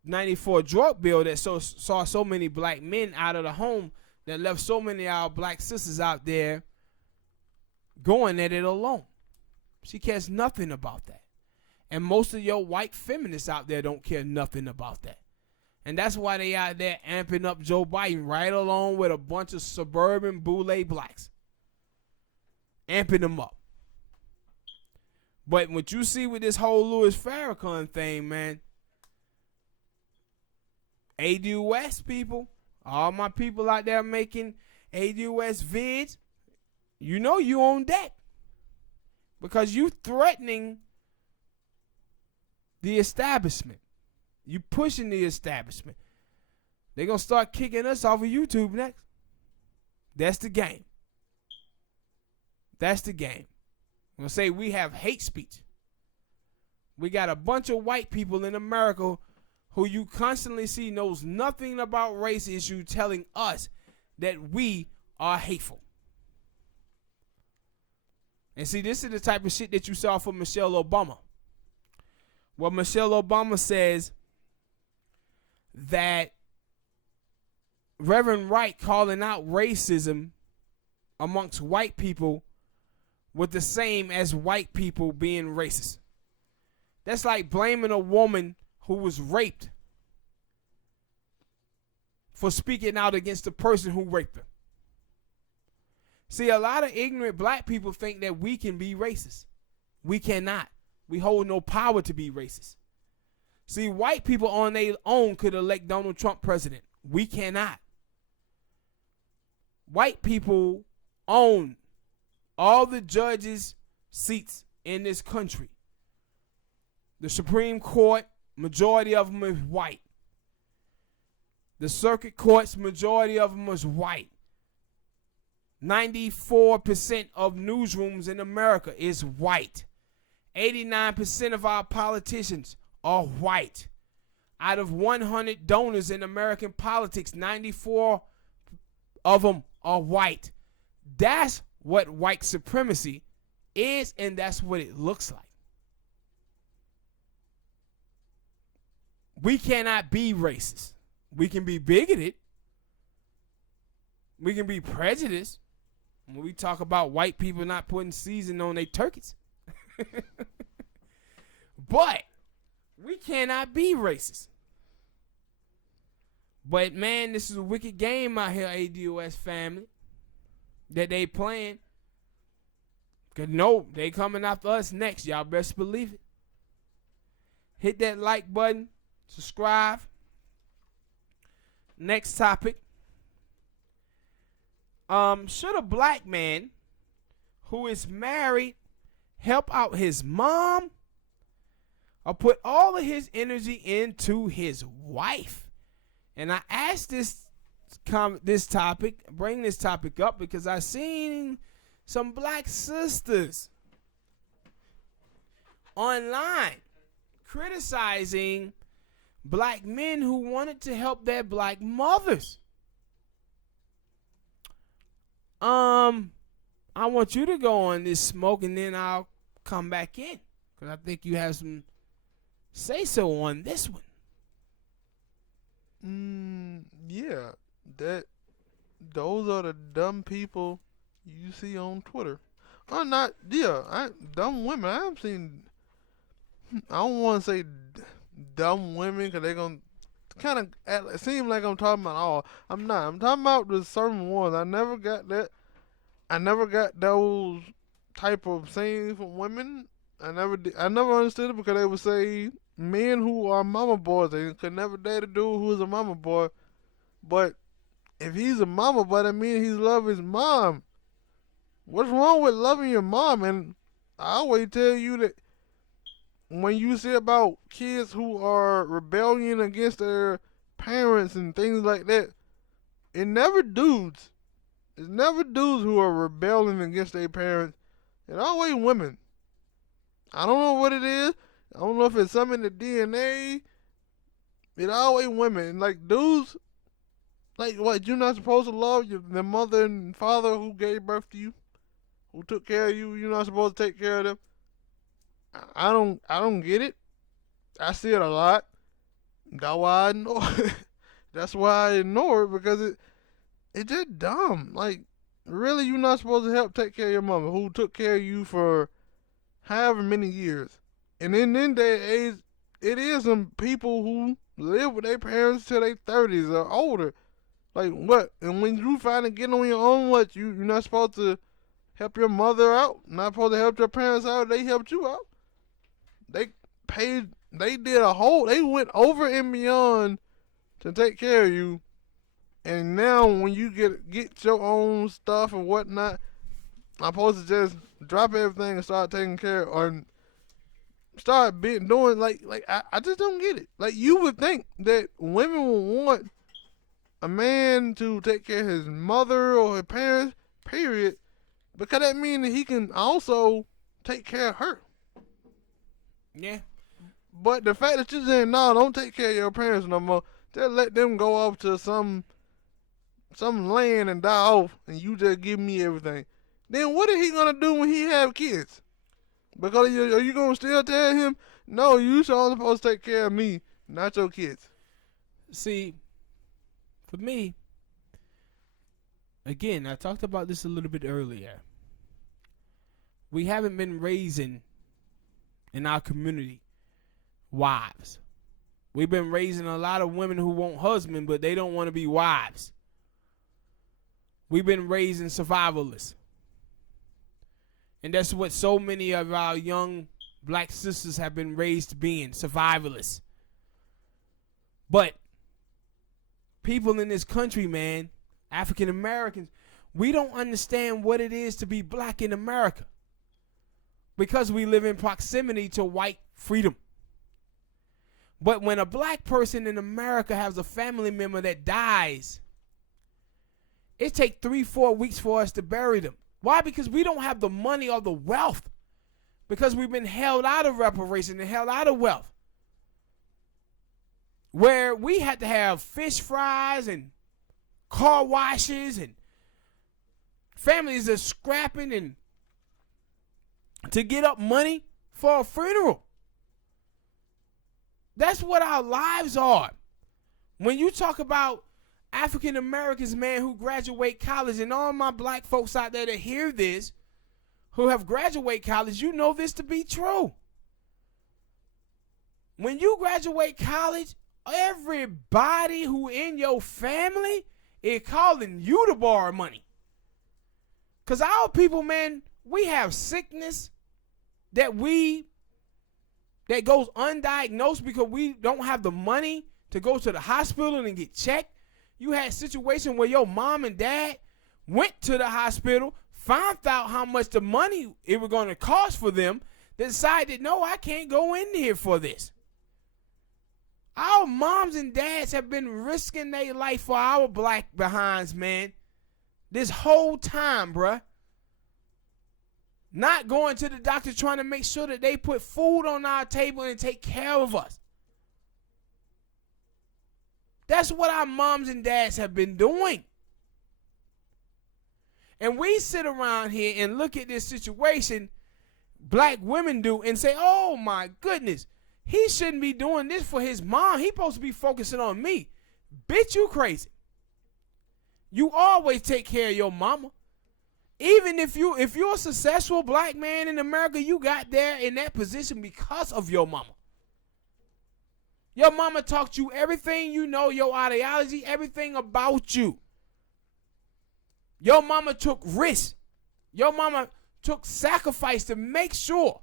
'94 drug bill that saw so many black men out of the home, that left so many of our black sisters out there going at it alone. She cares nothing about that. And most of your white feminists out there don't care nothing about that. And that's why they out there amping up Joe Biden right along with a bunch of suburban boule blacks. Amping them up. But what you see with this whole Louis Farrakhan thing, man, ADOS people, all my people out there making ADOS vids, you know you on deck. Because you threatening the establishment. You pushing the establishment. They're going to start kicking us off of YouTube next. That's the game. That's the game. I'm going to say we have hate speech. We got a bunch of white people in America who you constantly see knows nothing about race issue telling us that we are hateful. And see, this is the type of shit that you saw from Michelle Obama. Well, Michelle Obama says that Reverend Wright calling out racism amongst white people was the same as white people being racist. That's like blaming a woman who was raped for speaking out against the person who raped her. See, a lot of ignorant black people think that we can be racist. We cannot. We hold no power to be racist. See, white people on their own could elect Donald Trump president. We cannot. White people own all the judges' seats in this country. The Supreme Court, majority of them is white. The circuit courts, majority of them is white. 94% of newsrooms in America is white. 89% of our politicians are white. Out of 100 donors in American politics, 94 of them are white. That's what white supremacy is, and that's what it looks like. We cannot be racist. We can be bigoted. We can be prejudiced. When we talk about white people not putting seasoning on their turkeys. But we cannot be racist. But man, this is a wicked game out here, ADOS family, that they playing. Cause no, they coming after us next. Y'all best believe it. Hit that like button. Subscribe. Next topic. Should a black man who is married help out his mom or put all of his energy into his wife? And I asked this topic, bring this topic up because I seen some black sisters online criticizing black men who wanted to help their black mothers. I want you to go on this smoke and then I'll come back in because I think you have some say so on this one. Yeah, those are the dumb people you see on Twitter. Dumb women. I haven't seen. I don't want to say dumb women because they're gonna kind of seem like I'm talking about all. I'm not. I'm talking about the certain ones. I never got that. I never got those type of sayings from women. I never understood it because they would say men who are mama boys, they could never date a dude who is a mama boy. But if he's a mama boy, that means he loves his mom. What's wrong with loving your mom? And I always tell you that when you say about kids who are rebelling against their parents and things like that, it's never dudes. It's never dudes who are rebelling against their parents. It's always women. I don't know what it is. I don't know if it's something in the DNA. It's always women. Like dudes, like what, you're not supposed to love the mother and father who gave birth to you, who took care of you. You're not supposed to take care of them. I don't get it. I see it a lot. That's why I ignore it. That's why I ignore it because it just dumb. Like, really, you're not supposed to help take care of your mama who took care of you for however many years. And in this day and age, it is some people who live with their parents till their 30s or older. Like, what? And when you finally get on your own, what? You're not supposed to help your mother out? Not supposed to help your parents out? They helped you out. They paid, they did they went over and beyond to take care of you. And now when you get your own stuff and whatnot, I'm supposed to just drop everything and start taking care of, or start doing like I just don't get it. Like, you would think that women would want a man to take care of his mother or his parents, period, because that means that he can also take care of her. Yeah. But the fact that you're saying, no, don't take care of your parents no more, just let them go off to some land and die off, and you just give me everything. Then what is he gonna do when he have kids? Because are you gonna still tell him, no, you supposed to take care of me, not your kids? See, for me, again, I talked about this a little bit earlier. We haven't been raising in our community wives. We've been raising a lot of women who want husbands, but they don't want to be wives. We've been raising survivalists. And that's what so many of our young black sisters have been raised being, survivalists. But people in this country, man, African Americans, we don't understand what it is to be black in America because we live in proximity to white freedom. But when a black person in America has a family member that dies, it takes 3-4 weeks for us to bury them. Why? Because we don't have the money or the wealth. Because we've been held out of reparation and held out of wealth. Where we had to have fish fries and car washes, and families are scrapping and to get up money for a funeral. That's what our lives are. When you talk about African Americans, man, who graduate college, and all my black folks out there that hear this, who have graduated college, you know this to be true. When you graduate college, everybody who in your family is calling you to borrow money. Because our people, man, we have sickness that goes undiagnosed because we don't have the money to go to the hospital and get checked. You had a situation where your mom and dad went to the hospital, found out how much the money it was going to cost for them, they decided, no, I can't go in here for this. Our moms and dads have been risking their life for our black behinds, man, this whole time, bruh. Not going to the doctor, trying to make sure that they put food on our table and take care of us. That's what our moms and dads have been doing. And we sit around here and look at this situation black women do and say, oh my goodness, he shouldn't be doing this for his mom. He's supposed to be focusing on me. Bitch, you crazy. You always take care of your mama. Even if you're a successful black man in America, you got there in that position because of your mama. Your mama taught you everything you know, your ideology, everything about you. Your mama took risks. Your mama took sacrifice to make sure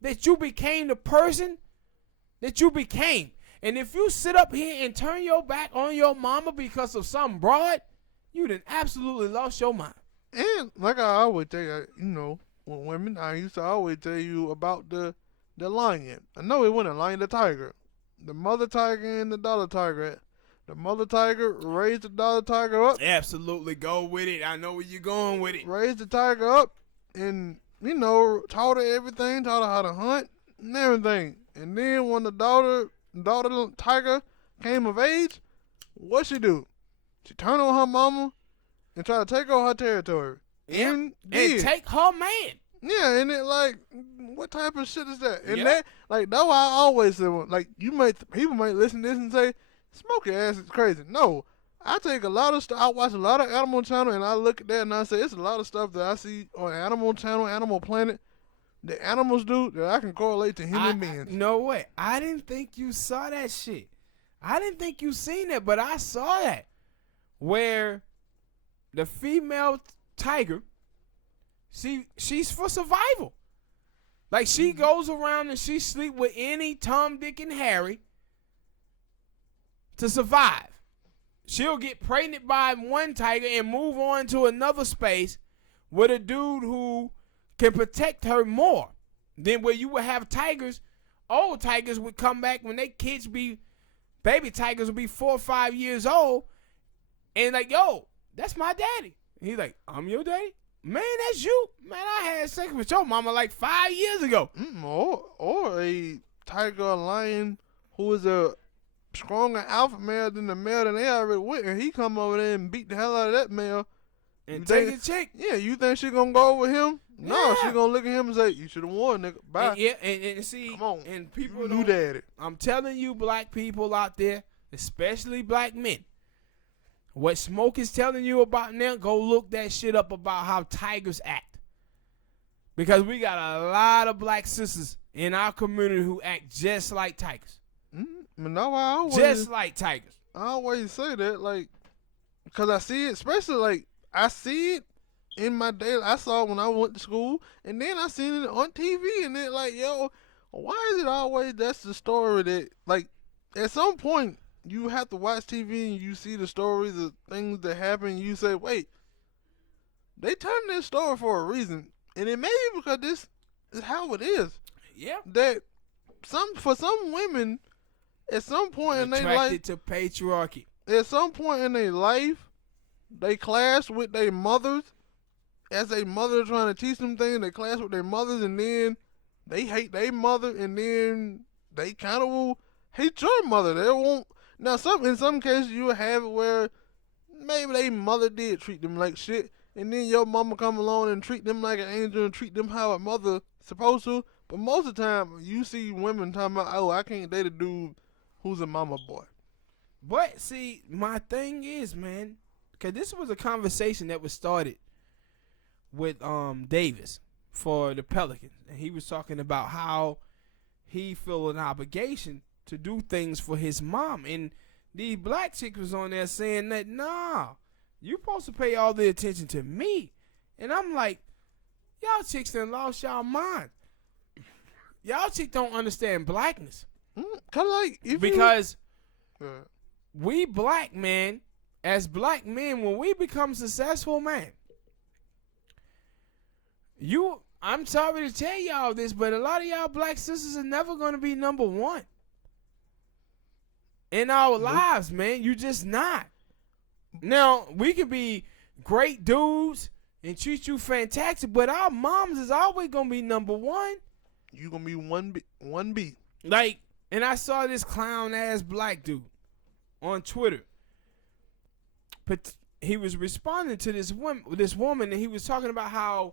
that you became the person that you became. And if you sit up here and turn your back on your mama because of some broad, you done absolutely lost your mind. And like I always tell you, when women, I used to always tell you about the lion. I know it wasn't a lion, the tiger. The mother tiger and the daughter tiger. The mother tiger raised the daughter tiger up. Absolutely, go with it. I know where you're going with it. Raised the tiger up and, taught her everything, taught her how to hunt and everything. And then when the daughter tiger came of age, what she do? She turned on her mama and try to take over her territory. Yep. And take her man. Yeah, and it like, what type of shit is that? And Yeah. that, like, that's why I always say, like, people might listen to this and say, "Smoke your ass is crazy." No, I take a lot of stuff. I watch a lot of Animal Channel, and I look at that and I say, it's a lot of stuff that I see on Animal Channel, Animal Planet, that animals do that I can correlate to human beings. No way. I didn't think you saw that shit. I didn't think you seen that, but I saw that where the female tiger, she's for survival. Like she goes around and she sleep with any Tom, Dick, and Harry to survive. She'll get pregnant by one tiger and move on to another space with a dude who can protect her more than where you would have tigers. Old tigers would come back when they kids be, baby tigers would be 4 or 5 years old, and like, yo, that's my daddy. And he's like, I'm your daddy? Man, that's you. Man, I had sex with your mama like 5 years ago. Or a tiger or lion who is a stronger alpha male than the male that they already with, and he come over there and beat the hell out of that male. And take a chick. Yeah, you think she gonna go with him? No, Yeah. she gonna look at him and say, "You should have won, nigga. Bye." And see, Come on. and people You don't, daddy. I'm telling you, black people out there, especially black men, what Smoke is telling you about now, go look that shit up about how tigers act. Because we got a lot of black sisters in our community who act just like tigers. No, Just like tigers. I always say that, like, because I see it, especially, like, I see it in my daily. I saw it when I went to school, and then I seen it on TV, and then, like, yo, why is it always that's the story that, like, at some point, you have to watch TV and you see the stories of things that happen, and you say, wait, they turned this story for a reason, and it may be because this is how it is. Yeah. That for some women, at some point in their life, Attracted to patriarchy. at some point in their life, they clash with their mothers. As a mother trying to teach them things, they clash with their mothers, and then they hate their mother, and then they kind of will hate your mother. They won't. Now, in some cases, you will have it where maybe their mother did treat them like shit, and then your mama come along and treat them like an angel and treat them how a mother supposed to. But most of the time, you see women talking about, oh, I can't date a dude who's a mama boy. But see, my thing is, man, because this was a conversation that was started with Davis for the Pelicans, and he was talking about how he feel an obligation to do things for his mom, and these black chicks was on there saying that, nah, you supposed to pay all the attention to me. And I'm like, y'all chicks done lost y'all mind. Y'all chicks don't understand blackness. Kind of like, Because we black men, as black men, when we become successful, man, I'm sorry to tell y'all this, but a lot of y'all black sisters are never going to be number one in our lives, man. You just not. Now, we could be great dudes and treat you fantastic, but our moms is always going to be number one. You gonna be 1B. Like, and I saw this clown ass black dude on Twitter. But he was responding to this woman, and he was talking about how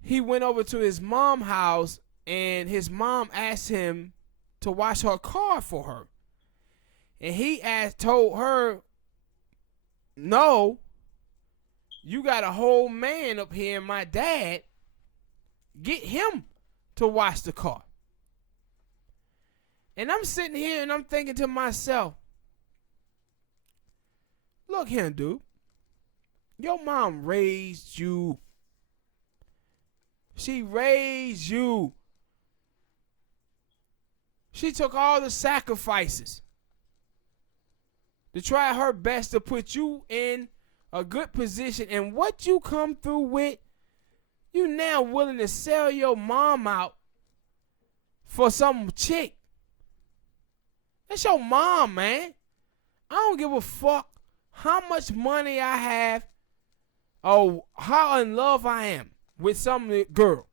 he went over to his mom's house, and his mom asked him to wash her car for her. And he told her, no, you got a whole man up here, my dad. Get him to wash the car. And I'm sitting here and I'm thinking to myself, look here, dude. Your mom raised you. She raised you. She took all the sacrifices to try her best to put you in a good position. And what you come through with, you now willing to sell your mom out for some chick. That's your mom, man. I don't give a fuck how much money I have or how in love I am with some girl.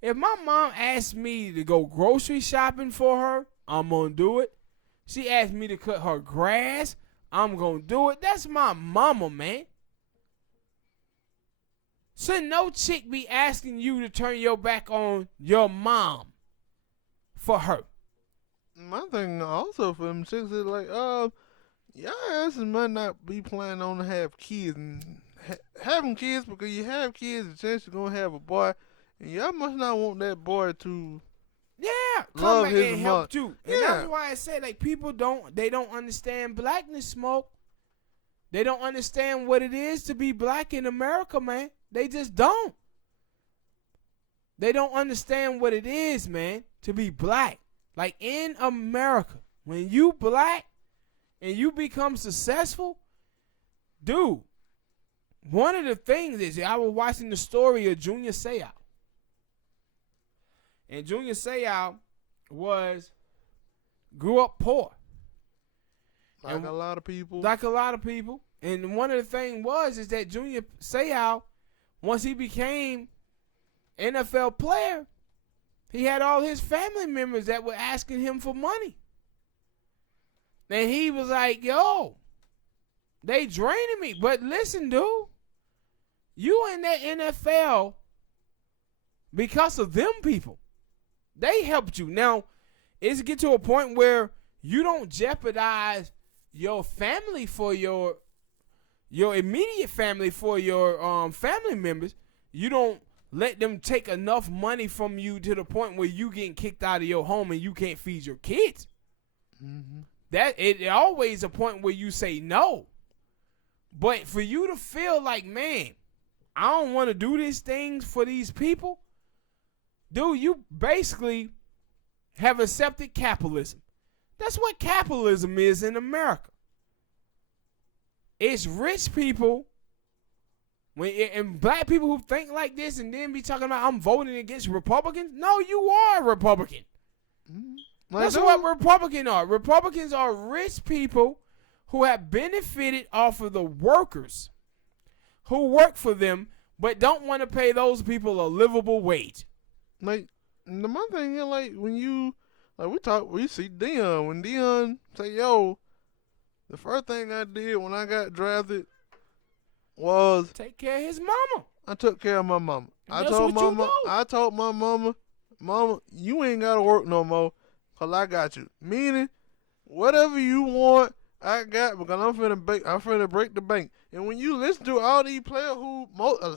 If my mom asked me to go grocery shopping for her, I'm going to do it. She asked me to cut her grass, I'm going to do it. That's my mama, man. Should no chick be asking you to turn your back on your mom for her? My thing also for them chicks is like, y'all asses might not be planning on to have kids and having kids because you have kids, the chance you're gonna have a boy, and y'all must not want that boy to come love back his and mother. help you. And Yeah. that's why I say, like, people don't understand blackness, Smoke. They don't understand what it is to be black in America, man. They just don't. They don't understand what it is, man, to be black. Like, in America, when you black and you become successful, dude, one of the things is, I was watching the story of Junior Seau. And Junior Seau grew up poor. Like a lot of people. Like a lot of people. And one of the things is that Junior Seau, once he became NFL player, he had all his family members that were asking him for money. And he was like, yo, they draining me. But listen, dude, you in that NFL because of them people. They helped you. Now, it's get to a point where you don't jeopardize your family for your immediate family for your family members. You don't let them take enough money from you to the point where you getting kicked out of your home and you can't feed your kids. Mm-hmm. That it always a point where you say no. But for you to feel like, man, I don't want to do these things for these people, dude, you basically have accepted capitalism. That's what capitalism is in America. It's rich people and black people who think like this and then be talking about I'm voting against Republicans. No, you are a Republican. Mm-hmm. That's what Republicans are. Republicans are rich people who have benefited off of the workers who work for them but don't want to pay those people a livable wage. Like, my thing is, like, when you, like, we see Dion. When Dion say, yo, the first thing I did when I got drafted was take care of his mama. I took care of my mama. I told my mama, you ain't got to work no more because I got you. Meaning, whatever you want, I got because I'm finna break the bank. And when you listen to all these players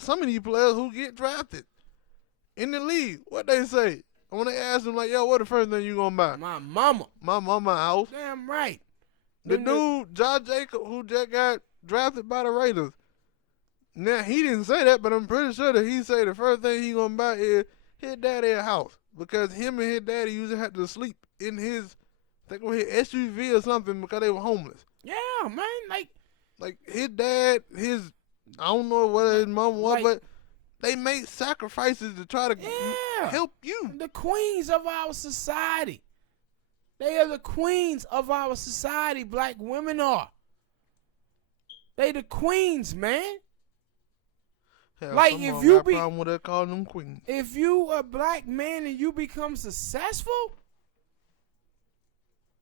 some of these players who get drafted in the league, what they say? When they ask them, like, yo, what the first thing you gonna buy? My mama. My mama house. Damn right. The dude, Josh Jacobs, who just got drafted by the Raiders. Now, he didn't say that, but I'm pretty sure that he said the first thing he gonna buy is his daddy a house. Because him and his daddy usually had to sleep in his, I think it was his SUV or something because they were homeless. Yeah, man. Like his dad, I don't know what his mom was, but they made sacrifices to try to help you. The queens of our society. They are the queens of our society. Black women are. They the queens, man. Hell, like if you be problem with that calling them queens. If you a black man and you become successful,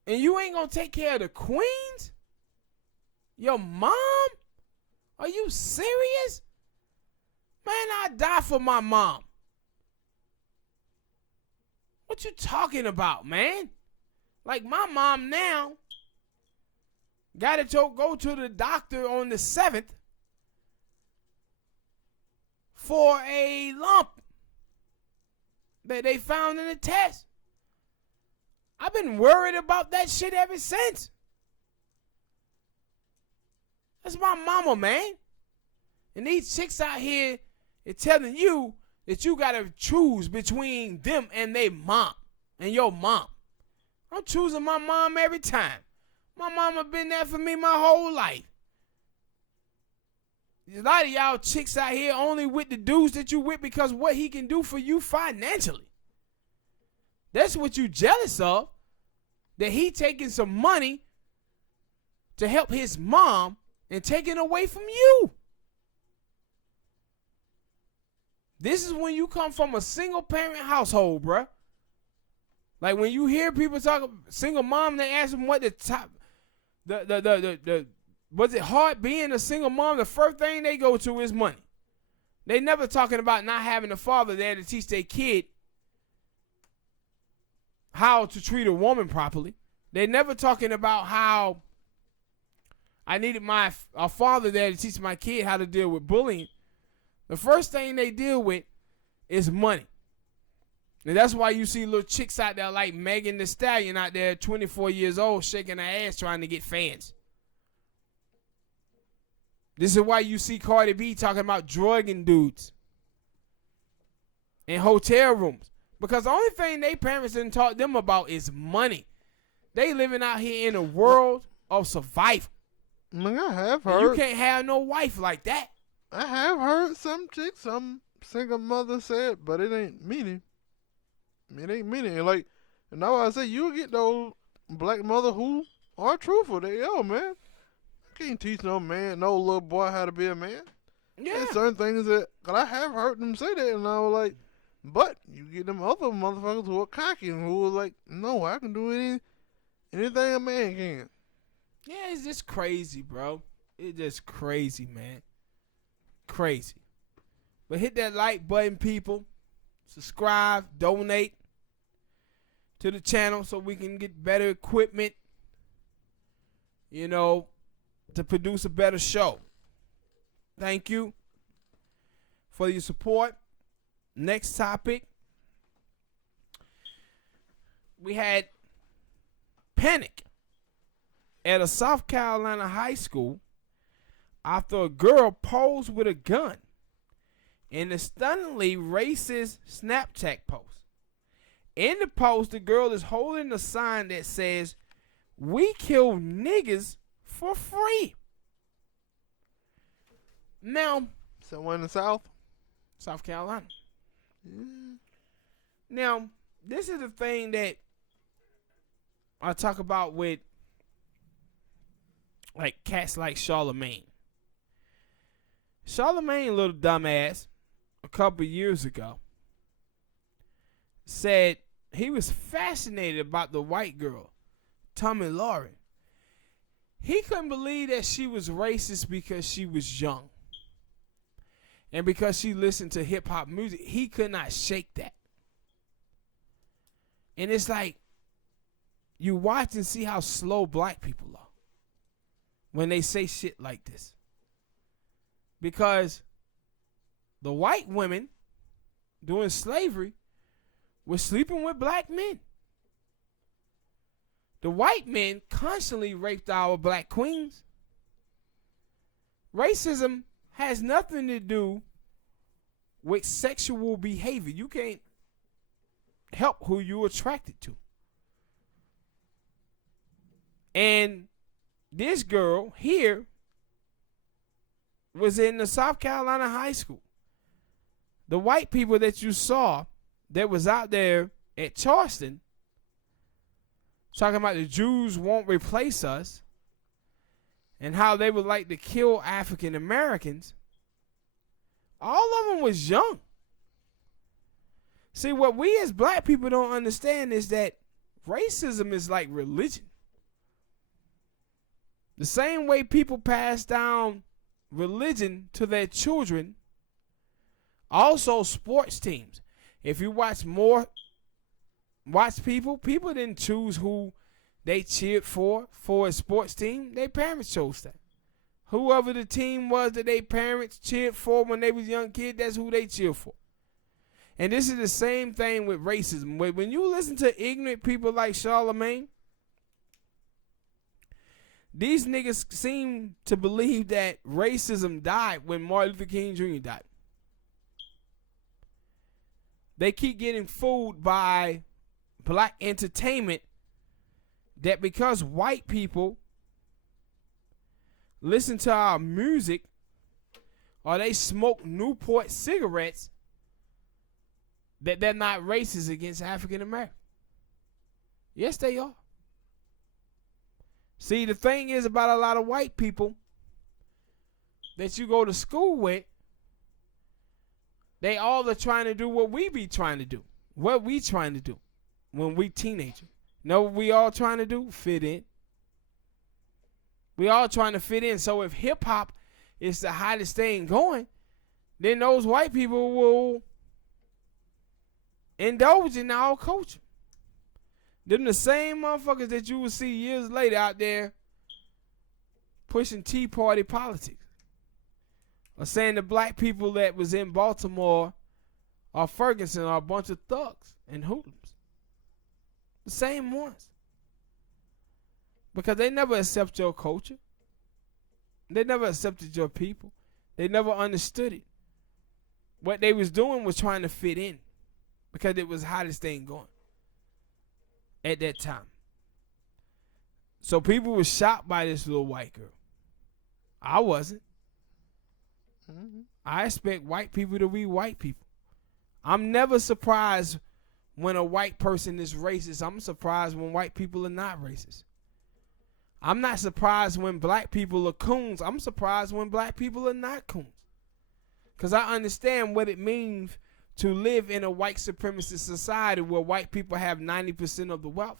and you ain't gonna take care of the queens, your mom? Are you serious? Man, I die for my mom. What you talking about, man? Like my mom now got to go to the doctor on the 7th for a lump that they found in a test. I've been worried about that shit ever since. That's my mama, man. And these chicks out here are telling you that you got to choose between them and their mom and your mom. I'm choosing my mom every time. My mama been there for me my whole life. A lot of y'all chicks out here only with the dudes that you with because what he can do for you financially. That's what you jealous of. That he taking some money to help his mom and taking away from you. This is when you come from a single parent household, bruh. Like when you hear people talk single mom, they ask them what was it hard being a single mom? The first thing they go to is money. They never talking about not having a father there to teach their kid how to treat a woman properly. They never talking about how I needed a father there to teach my kid how to deal with bullying. The first thing they deal with is money. And that's why you see little chicks out there like Megan Thee Stallion out there, 24 years old, shaking her ass trying to get fans. This is why you see Cardi B talking about drugging dudes in hotel rooms. Because the only thing they parents didn't taught them about is money. They living out here in a world of survival. Look, I have heard. You can't have no wife like that. I have heard some chicks, some single mother said, but it ain't meaning. It ain't meaning. And now I say you get those black mother who are truthful. They, man, I can't teach no man, no little boy how to be a man. Yeah. There's certain things that, cause I have heard them say that, and I was like, but you get them other motherfuckers who are cocky and who are like, no, I can do anything a man can. Yeah, it's just crazy, bro. It's just crazy, man. Crazy. But hit that like button, people. Subscribe, donate to the channel so we can get better equipment, to produce a better show. Thank you for your support. Next topic. We had panic at a South Carolina high school after a girl posed with a gun in a stunningly racist Snapchat post. In the post, the girl is holding a sign that says, "We kill niggas for free." Now, Somewhere in the South? South Carolina. Yeah. Now, this is the thing that I talk about with like cats like Charlemagne. Charlemagne, little dumbass, a couple years ago, said he was fascinated about the white girl, Tommy Lauren. He couldn't believe that she was racist because she was young. And because she listened to hip-hop music, he could not shake that. And it's like, you watch and see how slow black people are when they say shit like this. Because the white women during slavery were sleeping with black men. The white men constantly raped our black queens. Racism has nothing to do with sexual behavior. You can't help who you're attracted to. And this girl here was in the South Carolina high school. The white people that you saw that was out there at Charleston talking about the Jews won't replace us and how they would like to kill African Americans, all of them was young. See, what we as black people don't understand is that racism is like religion. The same way people pass down religion to their children, also sports teams. If you watch people didn't choose who they cheered for a sports team. Their parents chose that. Whoever the team was that their parents cheered for when they was young kids, that's who they cheered for. And this is the same thing with racism. When you listen to ignorant people like Charlemagne, these niggas seem to believe that racism died when Martin Luther King Jr. died. They keep getting fooled by black entertainment that because white people listen to our music or they smoke Newport cigarettes, that they're not racist against African Americans. Yes, they are. See, the thing is about a lot of white people that you go to school with, they all are trying to do what we be trying to do. What we trying to do when we teenagers. Know what we all trying to do? Fit in. We all trying to fit in. So if hip-hop is the hottest thing going, then those white people will indulge in our culture. Them the same motherfuckers that you will see years later out there pushing Tea Party politics. Or saying the black people that was in Baltimore or Ferguson are a bunch of thugs and hoodlums. The same ones. Because they never accept your culture. They never accepted your people. They never understood it. What they was doing was trying to fit in. Because it was the hottest thing going at that time. So people were shocked by this little white girl. I wasn't. I expect white people to be white people. I'm never surprised when a white person is racist. I'm surprised when white people are not racist. I'm not surprised when black people are coons. I'm surprised when black people are not coons. Because I understand what it means to live in a white supremacist society where white people have 90% of the wealth.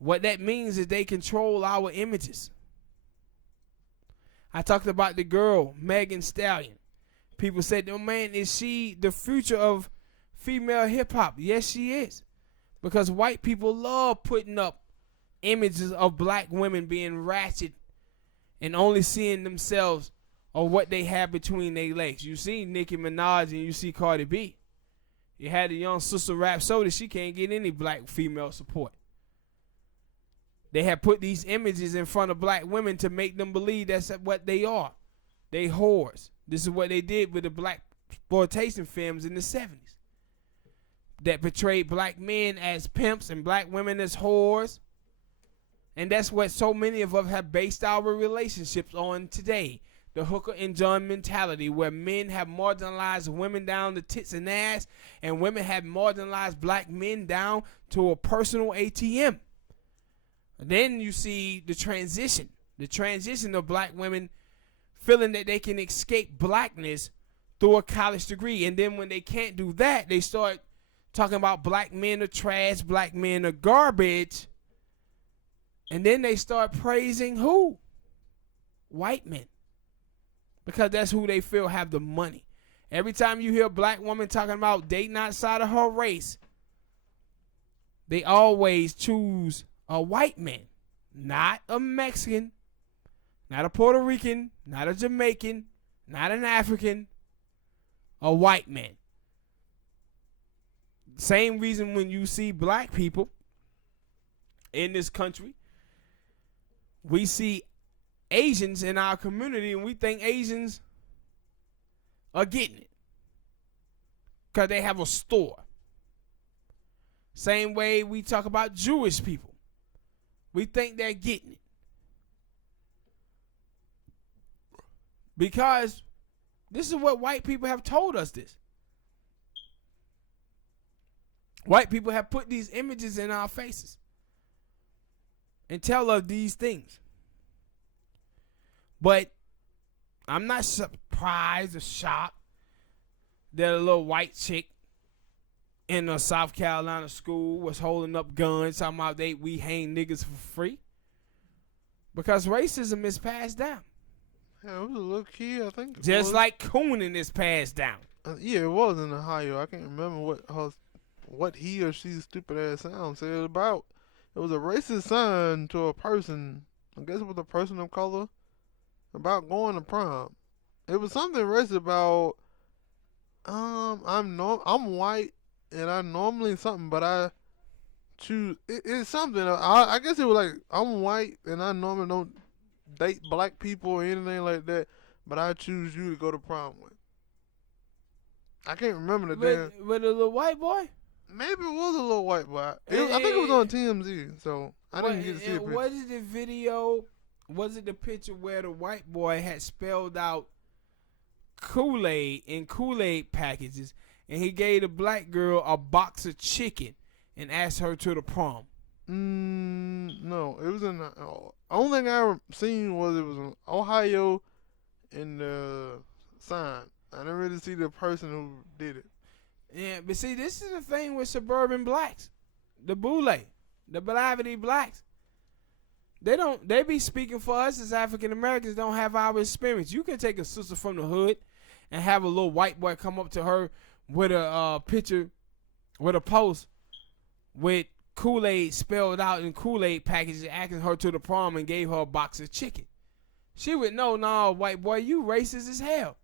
What that means is they control our images. I talked about the girl, Megan Stallion. People said, oh man, is she the future of female hip hop? Yes, she is. Because white people love putting up images of black women being ratchet and only seeing themselves or what they have between their legs. You see Nicki Minaj and you see Cardi B. You had the young sister Rhapsody. She can't get any black female support. They have put these images in front of black women to make them believe that's what they are. They whores. This is what they did with the black exploitation films in the 70s. That portrayed black men as pimps and black women as whores. And that's what so many of us have based our relationships on today. The hooker and John mentality, where men have marginalized women down to tits and ass, and women have marginalized black men down to a personal ATM. Then you see the transition of black women feeling that they can escape blackness through a college degree. And then when they can't do that, they start talking about black men are trash, black men are garbage. And then they start praising who? White men. Because that's who they feel have the money. Every time you hear a black woman talking about dating outside of her race, they always choose a white man, not a Mexican, not a Puerto Rican, not a Jamaican, not an African, a white man. Same reason when you see black people in this country, we see Asians in our community and we think Asians are getting it because they have a store. Same way we talk about Jewish people. We think they're getting it. Because this is what white people have told us this. White people have put these images in our faces and tell us these things. But I'm not surprised or shocked that a little white chick in a South Carolina school was holding up guns talking about we hang niggas for free. Because racism is passed down. Yeah, it was a little kid, I think. Just like cooning is passed down. Yeah, it was in Ohio. I can't remember what he or she's stupid ass sound said about. It was a racist sign to a person. I guess it was a person of color about going to prom. It was something racist about. I'm white and I normally something, but I choose. It's something. I guess it was like I'm white and I normally don't date black people or anything like that, but I choose you to go to prom with. I can't remember the damn. With a little white boy? Maybe it was a little white boy. I think it was on TMZ, so I didn't get to see it. Was it the video? Was it the picture where the white boy had spelled out Kool-Aid in Kool-Aid packages, and he gave the black girl a box of chicken and asked her to the prom? No, it was in the only thing I seen was it was in Ohio in the sign. I didn't really see the person who did it. Yeah, but see, this is the thing with suburban blacks, the boule, the Belavity blacks. They be speaking for us as African Americans don't have our experience. You can take a sister from the hood and have a little white boy come up to her with a picture, with a post with Kool-Aid spelled out in Kool-Aid packages, asking her to the prom and gave her a box of chicken. She would know, nah, white boy, you racist as hell.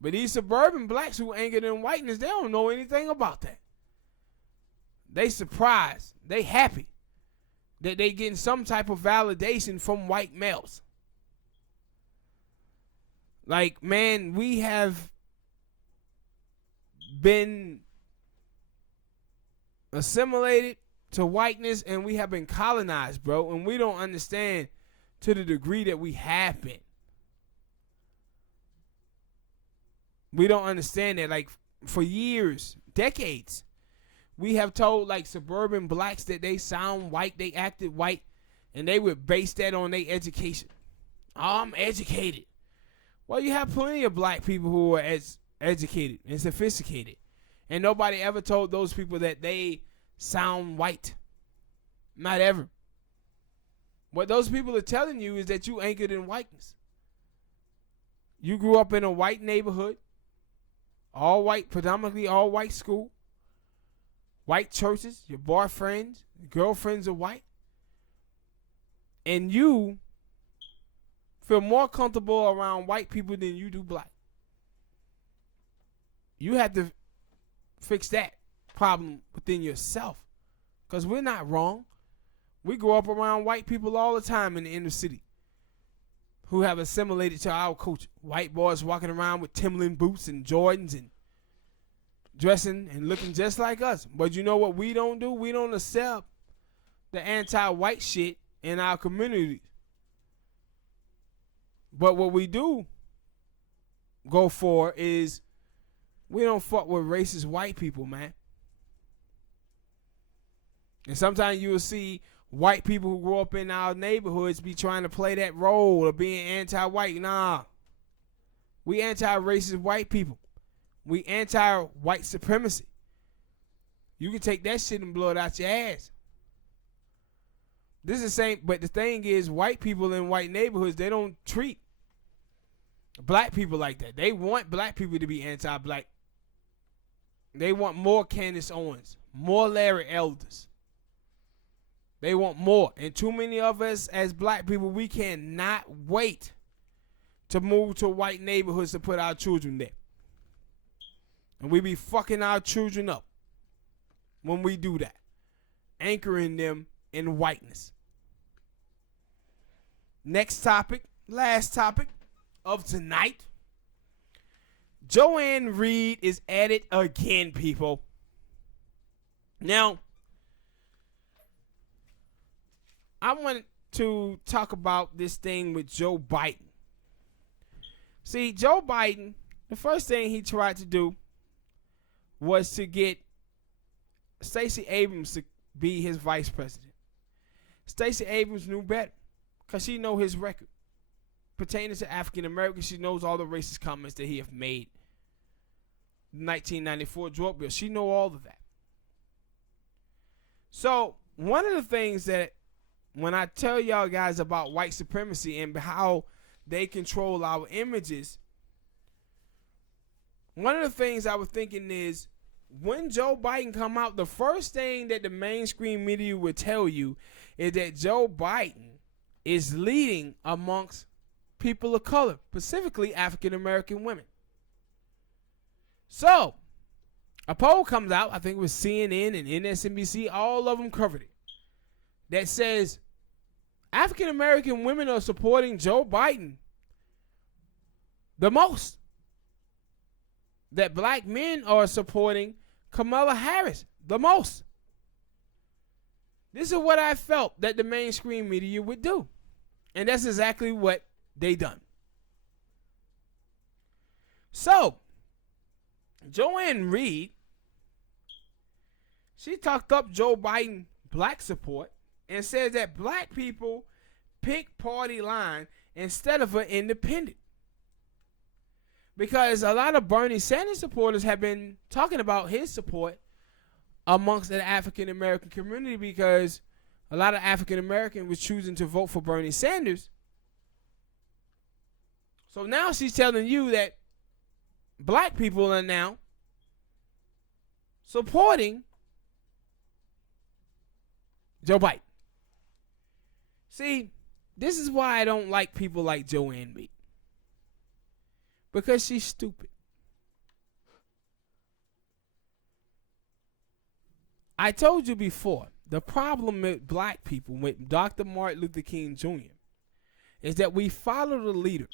But these suburban blacks who anchored in whiteness, they don't know anything about that. They surprised. They happy that they getting some type of validation from white males. Like, man, we have been assimilated to whiteness and we have been colonized, bro. And we don't understand to the degree that we have been. We don't understand that. Like, for years, decades, we have told, like, suburban blacks that they sound white, they acted white, and they would base that on their education. Oh, I'm educated. Well, you have plenty of black people who are as educated and sophisticated, and nobody ever told those people that they sound white. Not ever. What those people are telling you is that you anchored in whiteness. You grew up in a white neighborhood, all white, predominantly all white school, white churches, your boyfriends, your girlfriends are white, and you feel more comfortable around white people than you do black. You have to fix that problem within yourself, because we're not wrong. We grow up around white people all the time in the inner city who have assimilated to our culture. White boys walking around with Timberland boots and Jordans and dressing and looking just like us. But you know what we don't do? We don't accept the anti-white shit in our communities. But what we do go for is we don't fuck with racist white people, man. And sometimes you will see white people who grow up in our neighborhoods be trying to play that role of being anti-white. Nah. We anti-racist white people. We anti-white supremacy. You can take that shit and blow it out your ass. This is the same, but the thing is, white people in white neighborhoods, they don't treat black people like that. They want black people to be anti-black. They want more Candace Owens, more Larry Elders. They want more. And too many of us as black people, we cannot wait to move to white neighborhoods to put our children there. And we be fucking our children up when we do that. Anchoring them in whiteness. Next topic, last topic of tonight. Joanne Reed is at it again, people. Now, I want to talk about this thing with Joe Biden. See, Joe Biden, the first thing he tried to do was to get Stacey Abrams to be his vice president. Stacey Abrams knew better because she know his record. Pertaining to African Americans, she knows all the racist comments that he have made. The 1994 drug bill, she know all of that. So, one of the things that when I tell y'all guys about white supremacy and how they control our images, one of the things I was thinking is when Joe Biden come out, the first thing that the mainstream media would tell you is that Joe Biden is leading amongst people of color, specifically African American women. So, a poll comes out, I think it was CNN and MSNBC, all of them covered it, that says African American women are supporting Joe Biden the most. That black men are supporting Kamala Harris the most. This is what I felt that the mainstream media would do. And that's exactly what they done. So, Joanne Reed, she talked up Joe Biden black support and says that black people pick party line instead of an independent. Because a lot of Bernie Sanders supporters have been talking about his support amongst the African American community, because a lot of African Americans was choosing to vote for Bernie Sanders. So now she's telling you that black people are now supporting Joe Biden. See, this is why I don't like people like Joanne Reed. Because she's stupid. I told you before, the problem with black people, with Dr. Martin Luther King Jr., is that we follow the leader.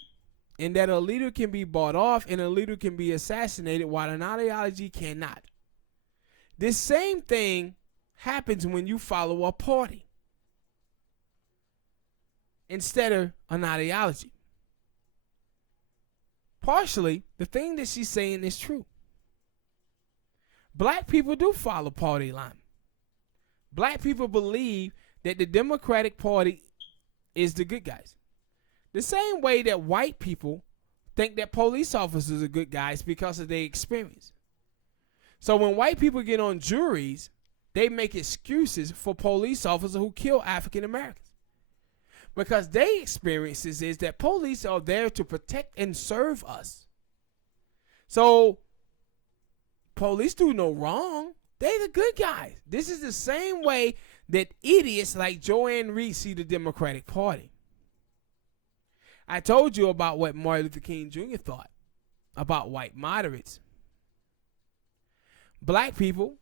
And that a leader can be bought off and a leader can be assassinated while an ideology cannot. This same thing happens when you follow a party instead of an ideology. Partially, the thing that she's saying is true. Black people do follow party line. Black people believe that the Democratic Party is the good guys. The same way that white people think that police officers are good guys because of their experience. So when white people get on juries, they make excuses for police officers who kill African Americans. Because their experiences is that police are there to protect and serve us. So police do no wrong. They the good guys. This is the same way that idiots like Joanne Reed see the Democratic Party. I told you about what Martin Luther King Jr. thought about white moderates. Black people,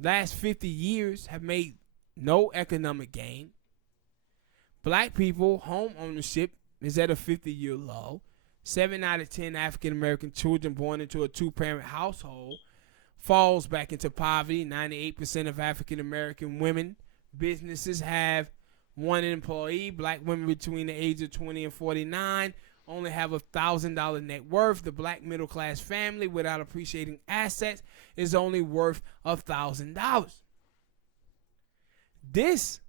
last 50 years, have made no economic gain. Black people, home ownership is at a 50-year low. 7 out of 10 African American children born into a two-parent household falls back into poverty. 98% of African American women businesses have one employee. Black women between the age of 20 and 49 only have $1,000 net worth. The black middle class family without appreciating assets is only worth $1,000. This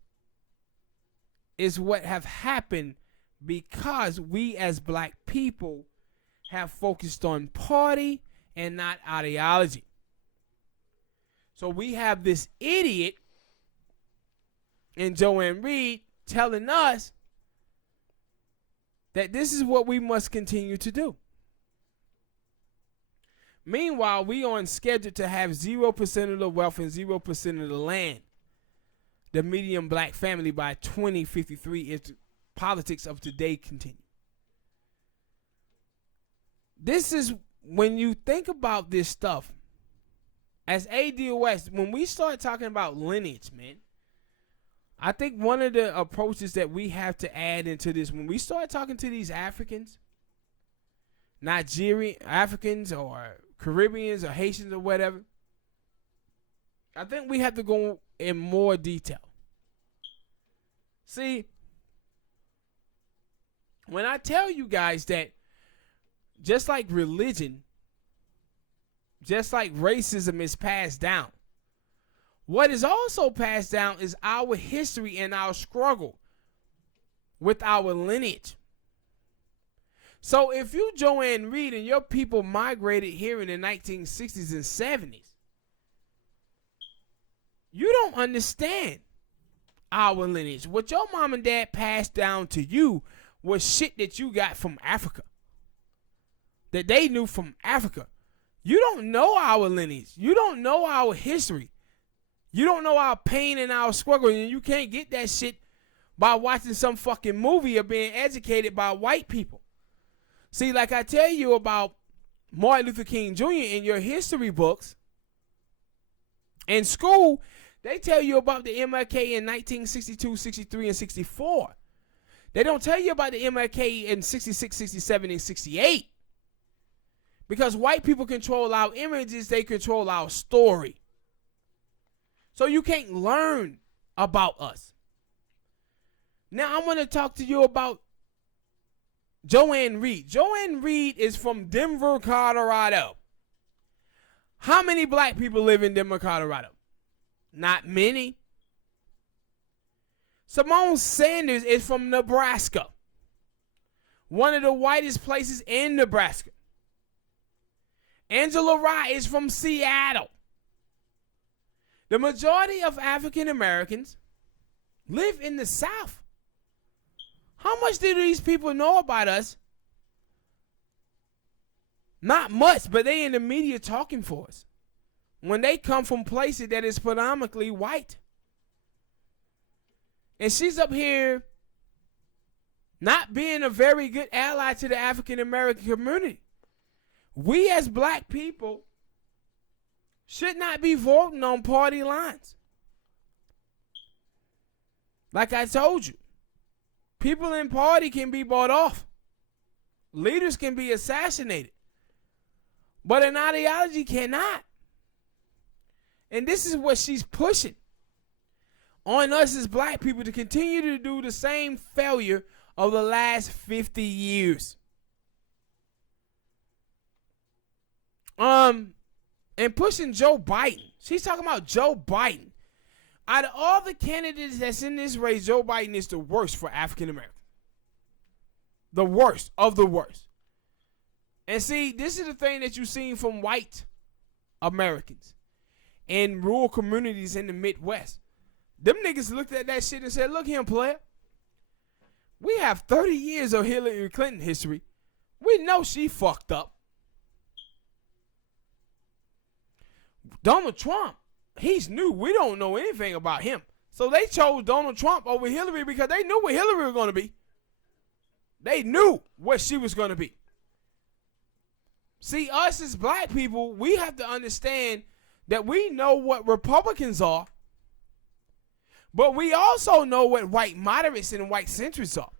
is what have happened because we as black people have focused on party and not ideology. So we have this idiot in Joanne Reed telling us that this is what we must continue to do. Meanwhile, we are on schedule to have 0% of the wealth and 0% of the land, the median black family, by 2053 if the politics of today continue. This is when you think about this stuff, as ADOS, when we start talking about lineage, man, I think one of the approaches that we have to add into this, when we start talking to these Africans, Nigerian Africans or Caribbeans or Haitians or whatever, I think we have to go in more detail. See, when I tell you guys that just like religion, just like racism is passed down, what is also passed down is our history and our struggle with our lineage. So if you Joanne Reed and your people migrated here in the 1960s and 70s, you don't understand our lineage. What your mom and dad passed down to you was shit that you got from Africa, that they knew from Africa. You don't know our lineage. You don't know our history. You don't know our pain and our struggle, and you can't get that shit by watching some fucking movie or being educated by white people. See, like I tell you about Martin Luther King Jr. in your history books, in school, they tell you about the MLK in 1962, 63, and 64. They don't tell you about the MLK in 66, 67, and 68. Because white people control our images, they control our story. So you can't learn about us. Now I want to talk to you about Joanne Reed. Joanne Reed is from Denver, Colorado. How many black people live in Denver, Colorado? Not many. Simone Sanders is from Nebraska, one of the whitest places in Nebraska. Angela Rye is from Seattle. The majority of African Americans live in the South. How much do these people know about us Not much, but they in the media talking for us. When they come from places that is predominantly white. And she's up here not being a very good ally to the African American community. We as black people should not be voting on party lines. Like I told you, people in party can be bought off. Leaders can be assassinated. But an ideology cannot. And this is what she's pushing on us as black people, to continue to do the same failure of the last 50 years. And pushing Joe Biden. She's talking about Joe Biden. Out of all the candidates that's in this race, Joe Biden is the worst for African Americans. The worst of the worst. And see, this is the thing that you've seen from white Americans in rural communities in the Midwest. Them niggas looked at that shit and said, look here, player. We have 30 years of Hillary Clinton history. We know she fucked up. Donald Trump, he's new. We don't know anything about him. So they chose Donald Trump over Hillary because they knew what Hillary was going to be. They knew what she was going to be. See, us as black people, we have to understand that we know what Republicans are, but we also know what white moderates and white centrists are.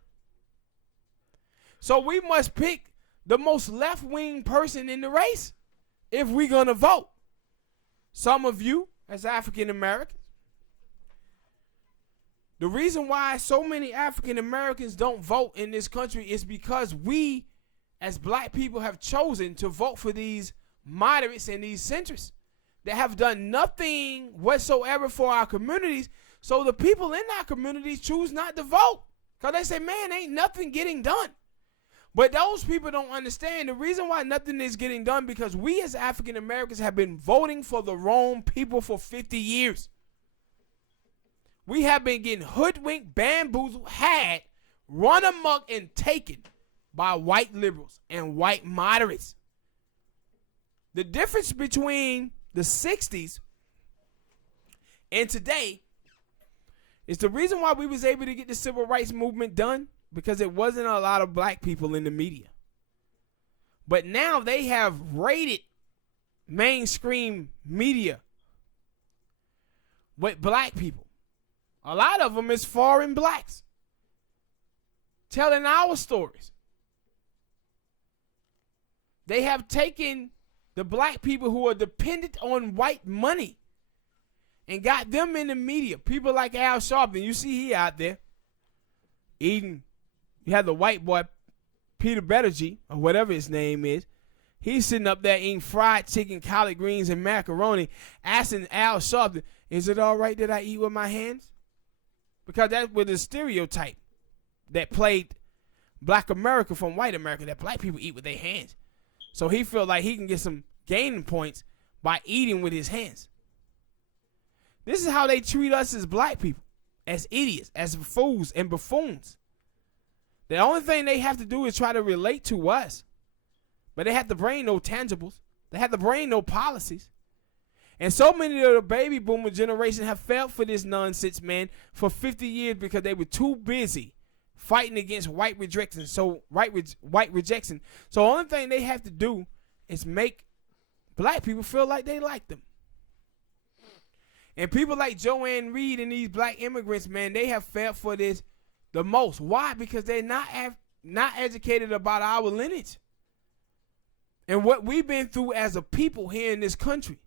So we must pick the most left-wing person in the race if we're going to vote. Some of you, as African Americans, the reason why so many African Americans don't vote in this country is because we, as black people, have chosen to vote for these moderates and these centrists that have done nothing whatsoever for our communities. So the people in our communities choose not to vote because they say, man, ain't nothing getting done. But those people don't understand the reason why nothing is getting done, because we as African Americans have been voting for the wrong people for 50 years. We have been getting hoodwinked, bamboozled, had, run amok, and taken by white liberals and white moderates. The difference between the 60s and today is the reason why we was able to get the civil rights movement done, because it wasn't a lot of black people in the media. But now they have raided mainstream media with black people. A lot of them is foreign blacks telling our stories. They have taken the black people who are dependent on white money and got them in the media. People like Al Sharpton, you see he out there eating. You have the white boy, Peter Bettergy, or whatever his name is. He's sitting up there eating fried chicken, collard greens, and macaroni, asking Al Sharpton, is it all right that I eat with my hands? Because that was the stereotype that played black America from white America, that black people eat with their hands. So he felt like he can get some gaining points by eating with his hands. This is how they treat us as black people, as idiots, as fools and buffoons. The only thing they have to do is try to relate to us. But they have to bring no tangibles. They have to bring no policies. And so many of the baby boomer generation have fell for this nonsense, man, for 50 years because they were too busy fighting against white rejection. So white rejection. So the only thing they have to do is make black people feel like they like them. And people like Joanne Reed and these black immigrants, man, they have fell for this the most. Why? Because they're not educated about our lineage and what we've been through as a people here in this country.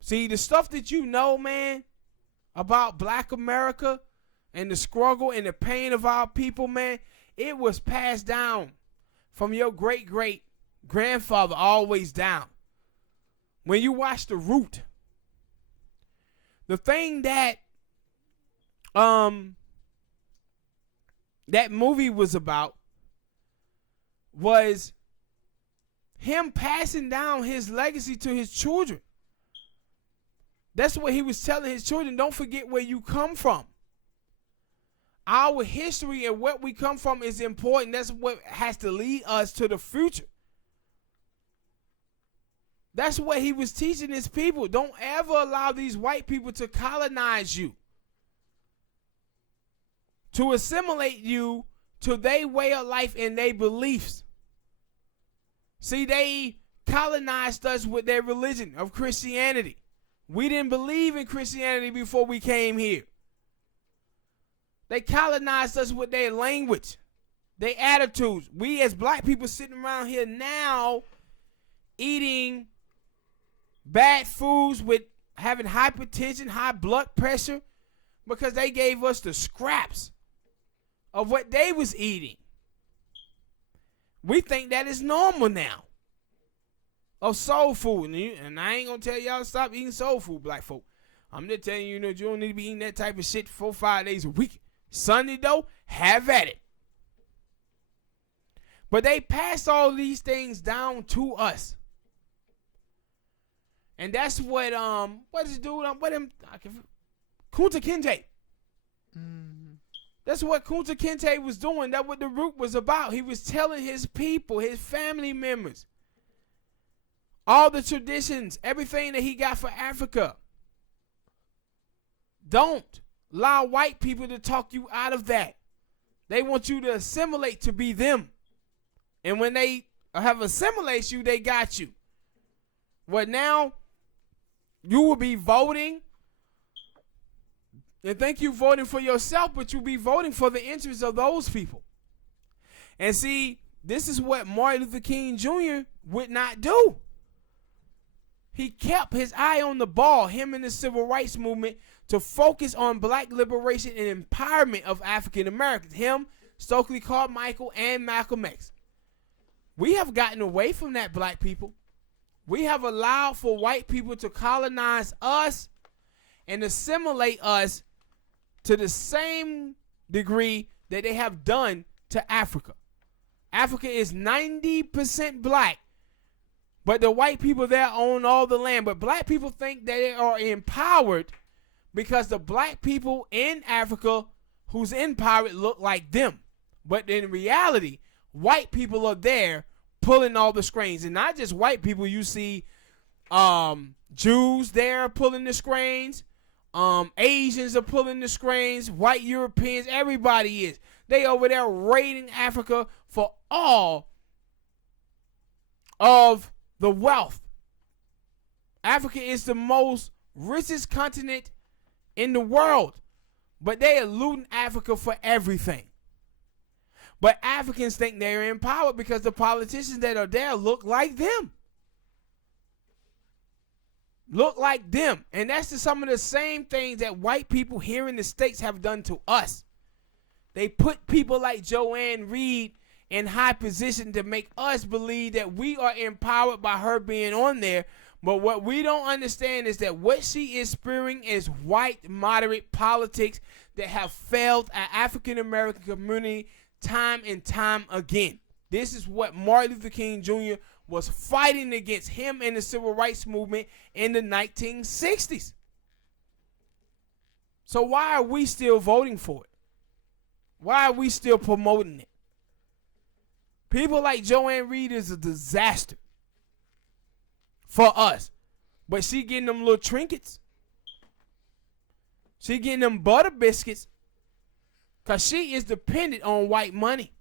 See, the stuff that you know, man, about black America and the struggle and the pain of our people, man, it was passed down from your great-great-grandfather always down. When you watch The Root, the thing that that movie was about was him passing down his legacy to his children. That's what he was telling his children. Don't forget where you come from. Our history and what we come from is important. That's what has to lead us to the future. That's what he was teaching his people. Don't ever allow these white people to colonize you, to assimilate you to their way of life and their beliefs. See, they colonized us with their religion of Christianity. We didn't believe in Christianity before we came here. They colonized us with their language, their attitudes. We as black people sitting around here now eating bad foods, with having hypertension, high blood pressure, because they gave us the scraps of what they was eating. We think that is normal now. Of soul food. And I ain't going to tell y'all to stop eating soul food, black folk. I'm just telling you, you don't need to be eating that type of shit 4-5 days a week. Sunday, though, have at it. But they pass all these things down to us. And that's what is it, dude? Kunta Kinte. That's what Kunta Kinte was doing. That's what the root was about. He was telling his people, his family members, all the traditions, everything that he got for Africa. Don't allow white people to talk you out of that. They want you to assimilate to be them. And when they have assimilated you, they got you. Well, now you will be voting and think you're voting for yourself, but you'll be voting for the interests of those people. And see, this is what Martin Luther King Jr. would not do. He kept his eye on the ball, him and the civil rights movement, to focus on black liberation and empowerment of African Americans. Him, Stokely Carmichael, and Malcolm X. We have gotten away from that, black people. We have allowed for white people to colonize us and assimilate us to the same degree that they have done to Africa. Africa is 90% black, but the white people there own all the land. But black people think they are empowered because the black people in Africa who's empowered look like them. But in reality, white people are there pulling all the strings. And not just white people. You see Jews there pulling the strings. Asians are pulling the strings. White Europeans, everybody is. They over there raiding Africa for all of the wealth. Africa is the most richest continent in the world, but they are looting Africa for everything. But Africans think they're empowered because the politicians that are there look like them. Look like them. And that's some of the same things that white people here in the States have done to us. They put people like Joanne Reed in high position to make us believe that we are empowered by her being on there. But what we don't understand is that what she is spewing is white moderate politics that have failed our African American community time and time again. This is what Martin Luther King Jr. was fighting against, him and the civil rights movement in the 1960s. So why are we still voting for it? Why are we still promoting it? People like Joanne Reed is a disaster for us. But she getting them little trinkets. She getting them butter biscuits because she is dependent on white money.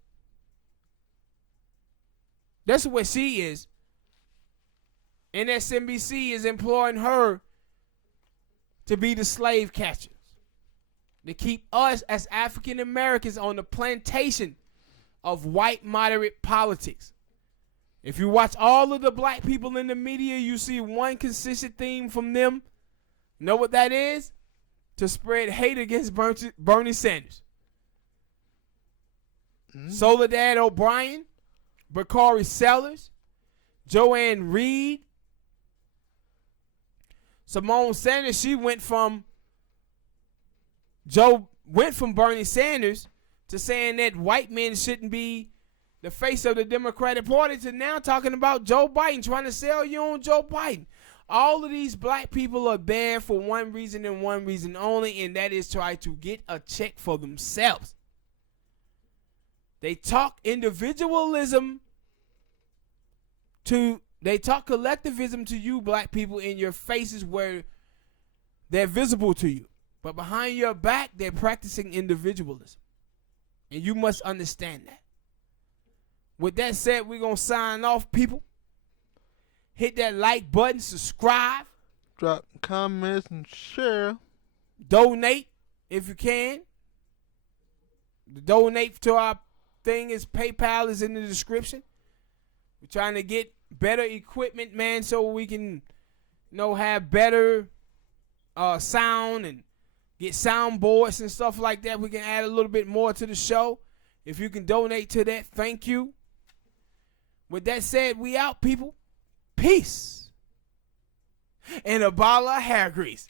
That's what she is. And SMBC is employing her to be the slave catchers. To keep us as African Americans on the plantation of white moderate politics. If you watch all of the black people in the media, you see one consistent theme from them. Know what that is? To spread hate against Bernie Sanders. Soledad O'Brien, Bakari Sellers, Joanne Reed, Simone Sanders. She went from Bernie Sanders to saying that white men shouldn't be the face of the Democratic Party to now talking about Joe Biden, trying to sell you on Joe Biden. All of these black people are there for one reason and one reason only, and that is try to get a check for themselves. They talk individualism they talk collectivism to you black people in your faces where they're visible to you. But behind your back, they're practicing individualism. And you must understand that. With that said, we're going to sign off, people. Hit that like button, subscribe. Drop comments and share. Donate if you can. The donate to our thing is PayPal is in the description. We're trying to get better equipment, man, so we can, have better sound and get soundboards and stuff like that. We can add a little bit more to the show. If you can donate to that, thank you. With that said, we out, people. Peace. And a bottle of hair grease.